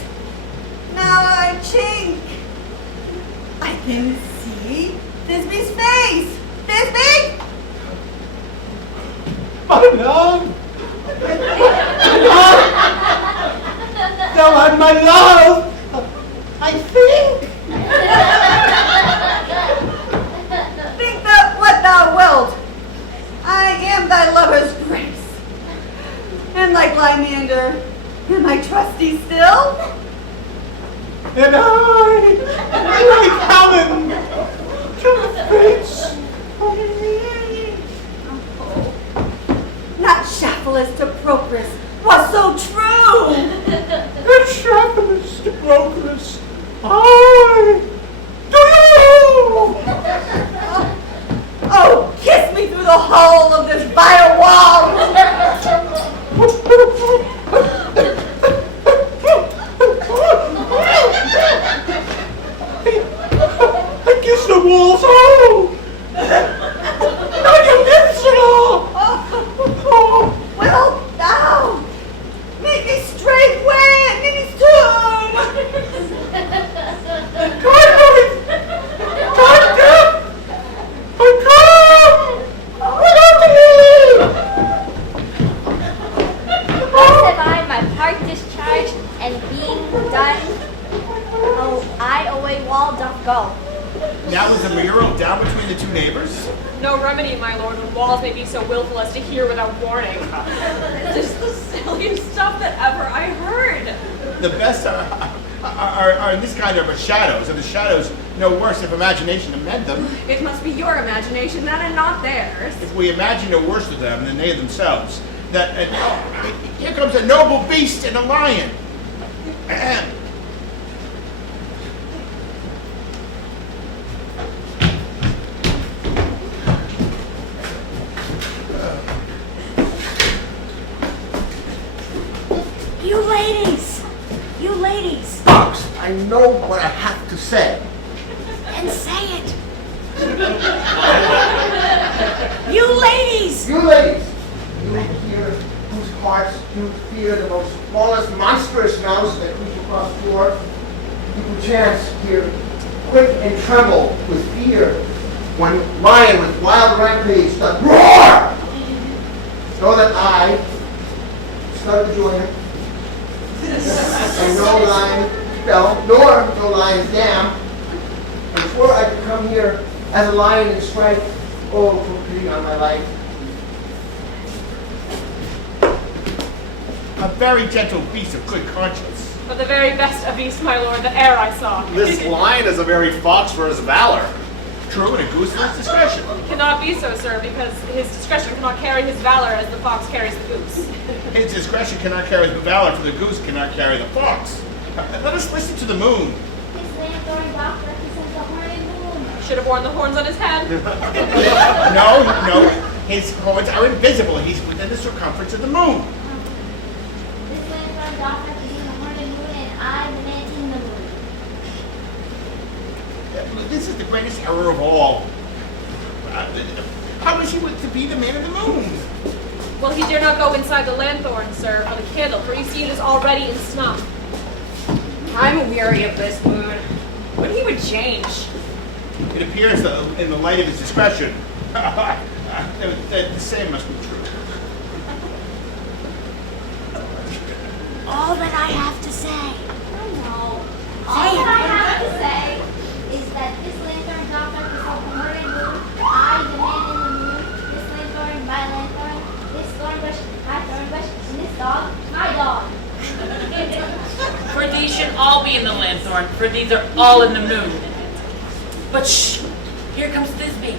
Now I chink. I can see Thisbe's face. Thisbe? My love! Thou art my love! I think! Think that what thou wilt. I am thy lover's grace. And like Lymander, am I trusty still? And I, like Helen, to the fates of me. Oh, that Shaphalus to Procris was so true. The Shaphalus to Procris, I do you! Oh, kiss me through the hole of this vile wall. I kiss the walls all! No, you miss it all! Oh, well, now, make me straightway at Nini's tomb. God damn! I come! Without me! Thus have I my part discharged, and being done, oh, I away wall doth go. Now is the mural down between the two neighbors? No remedy, my lord, when walls may be so willful as to hear without warning. This is the silliest stuff that ever I heard. The best are in this kind of shadows, and the shadows no worse if imagination amend them. It must be your imagination then and not theirs. If we imagine no worse of them than they themselves, that here comes a noble beast and a lion. Ahem. You ladies, Fox, I know what I have to say. and say it. You ladies, You ladies, you here whose hearts do fear the most smallest monstrous mouse that creeps across the floor, you perchance hear quick and tremble with fear when lion with wild rampage doth roar. Know that I, Slug the Joiner, and no lion fell, nor no lion's dam, and before I could come here as a lion in strife, oh, for pity on my life. A very gentle beast of good conscience. But the very best of beast, my lord, that e'er I saw. This lion is a very fox for his valor. True, and a goose for his discretion. Cannot be so, sir, because his discretion cannot carry his valor as the fox carries the goose. His discretion cannot carry the valor, for the goose cannot carry the fox. Let us listen to the moon. His lanthorn doctor presents a horny moon. Should have worn the horns on his head. No, his horns are invisible. He's within the circumference of the moon. This lanthorn doctor presents a horny moon, and I the man in the moon. This is the greatest error of all. How is he to be the man of the moon? Well, he dare not go inside the lanthorn, sir, for the candle, for you see it is already in snuff. I'm weary of this moon. When he would change. It appears that in the light of his discretion, the same must be true. all that I have to say. I know. All that I have to say is that this lanthorn doctor presents a horny moon, I the man in the moon, this lanthorn my lanthorn, this thorn bush my thorn bush, and this dog my dog. For these should all be in the lanthorn, for these are all in the moon. But shh, here comes Thisbe.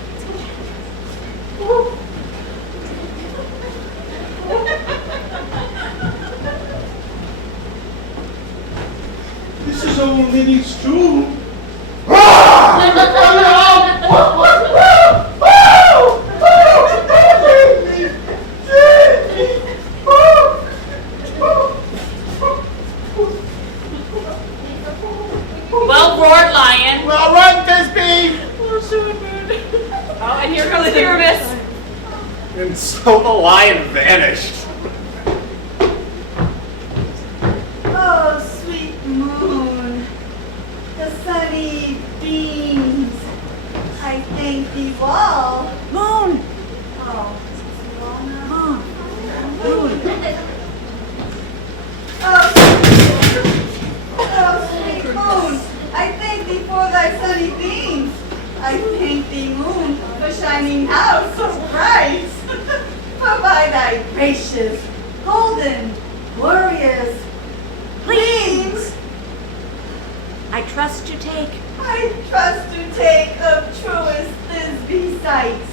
This is old Liddy's tomb. Well roared, lion. Well run, Thisbe! Oh, and here comes Pyramus. And so the lion vanished. Oh, sweet moon, the sunny beams, I thank thee all. Moon! Oh, sweet moon, I thank thee for thy sunny beams. I thank thee, moon, for shining now so bright. For by thy gracious, golden, glorious gleams, I trust to take. I trust to take of truest Thisbe sight.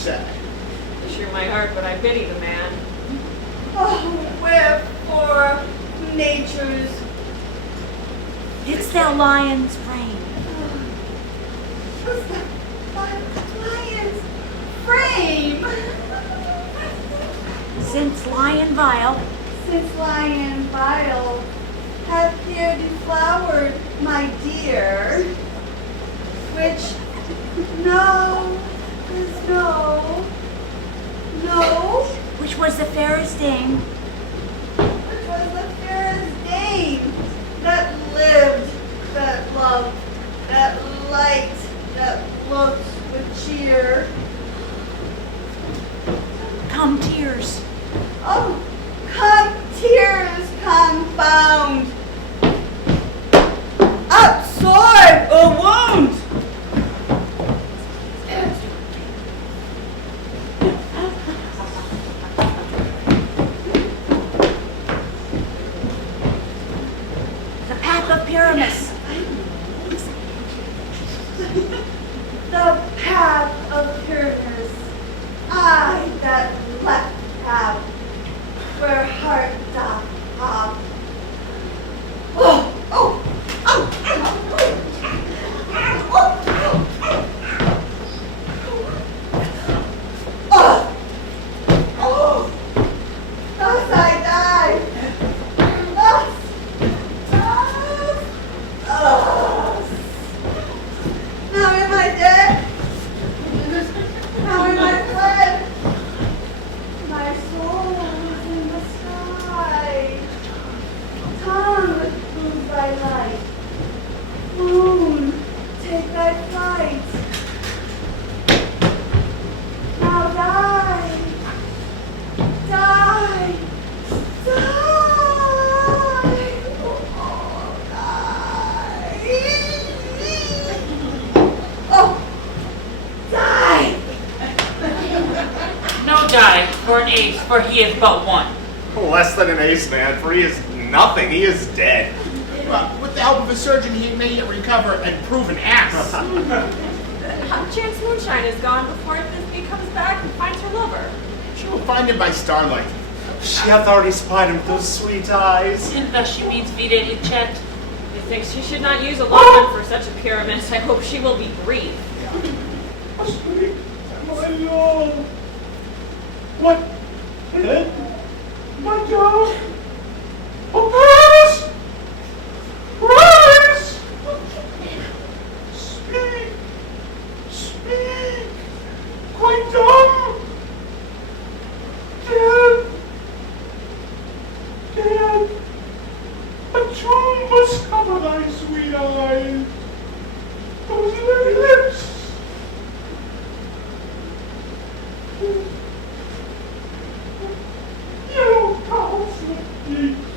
said. Assure my heart, but I pity the man. Oh, wherefore nature's It's their lion's brain. was the lion's frame. Since lion vile, Since lion vile hath here deflowered, my dear, which no is no, which was the fairest dame, which was the fairest dame that lived, that loved, that liked, that looked with cheer. come tears. Oh, come tears confound. Up sword or wound. The path of Pyramus. The path of Pyramus. I that left path where heart doth hop. Oh, oh, oh, oh, oh, thus I die. Thus, now am I dead? Now am I fled? My soul is in the sky. Tongue, lose thy light. Moon, take thy flight. Now die. Die. Die. Oh, die. No die for an ace, for he is but one. Less than an ace, man, for he is nothing. He is dead. Well, with the help of a surgeon, he may yet recover and prove an ass. Chance Moonshine is gone before Thisbe comes back and finds her lover. She will find him by starlight. She hath already spied him with those sweet eyes. And thus she means vide licet. Methinks she should not use a lawman for such a pyramid. I hope she will be brief. Asleep, my lord. What? Head? My dog? Oh, Paris! Rise! Speak! Speak! Quite dumb! Dead! Dead! A tomb must cover thy sweet eyes. Those very lips! You cosmic geeks!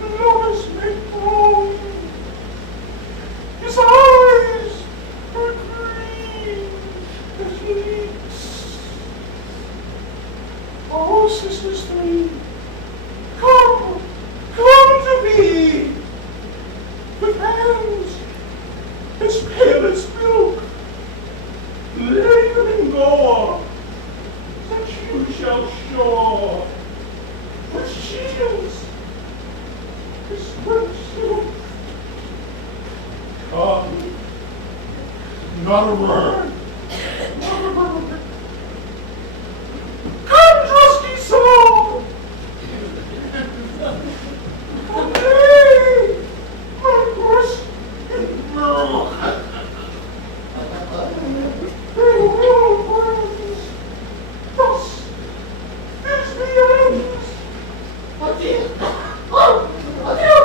Lovers make wrong. His eyes are green as leeks. Oh, sisters three, come to me, with hands as pale as milk, lay them in gore, that you shall show, with shields as well silk. Come, not a word, not a word. Come, trusty soul! Come, lay my breast in milk. Farewell, friends. Thus is the end. Adieu. Adieu.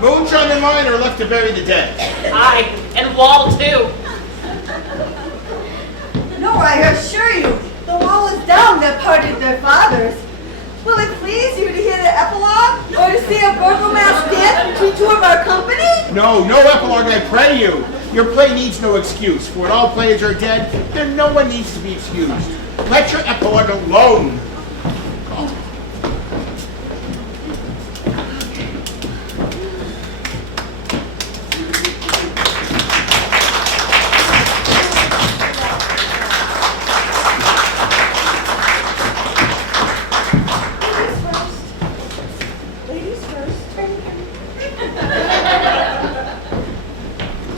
Moonshine and mine are left to bury the dead. Aye, and Wall too. No, I assure you, the wall is down that parted their fathers. Will it please you to hear the epilogue? Or to see a burgomass dance between two of our company? No, no epilogue, I pray you. Your play needs no excuse, for when all players are dead, then no one needs to be excused. Let your epilogue alone.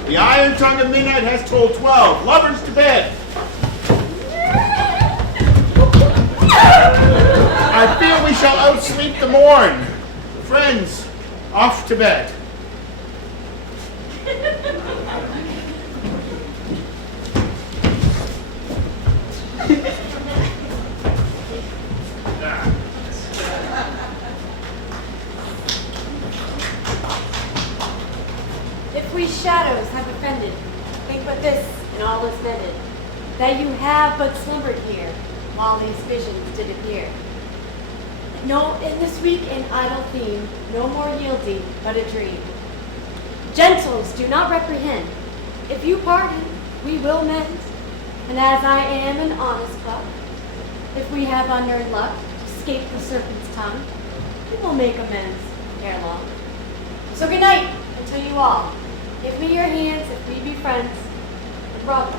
The iron tongue of midnight has told 12. Lovers to bed. I fear we shall outsleep the morn. Friends, off to bed. If we shadows have offended, think but this, and all is mended, that you have but slumbered here, while these visions did appear. No, in this weak and idle theme, no more yielding, but a dream. Gentles, do not reprehend. If you pardon, we will mend. And as I am an honest buck, if we have unearned luck to escape the serpent's tongue, we will make amends ere long. So good night until you all. Give me your hands if we be friends, and Robert.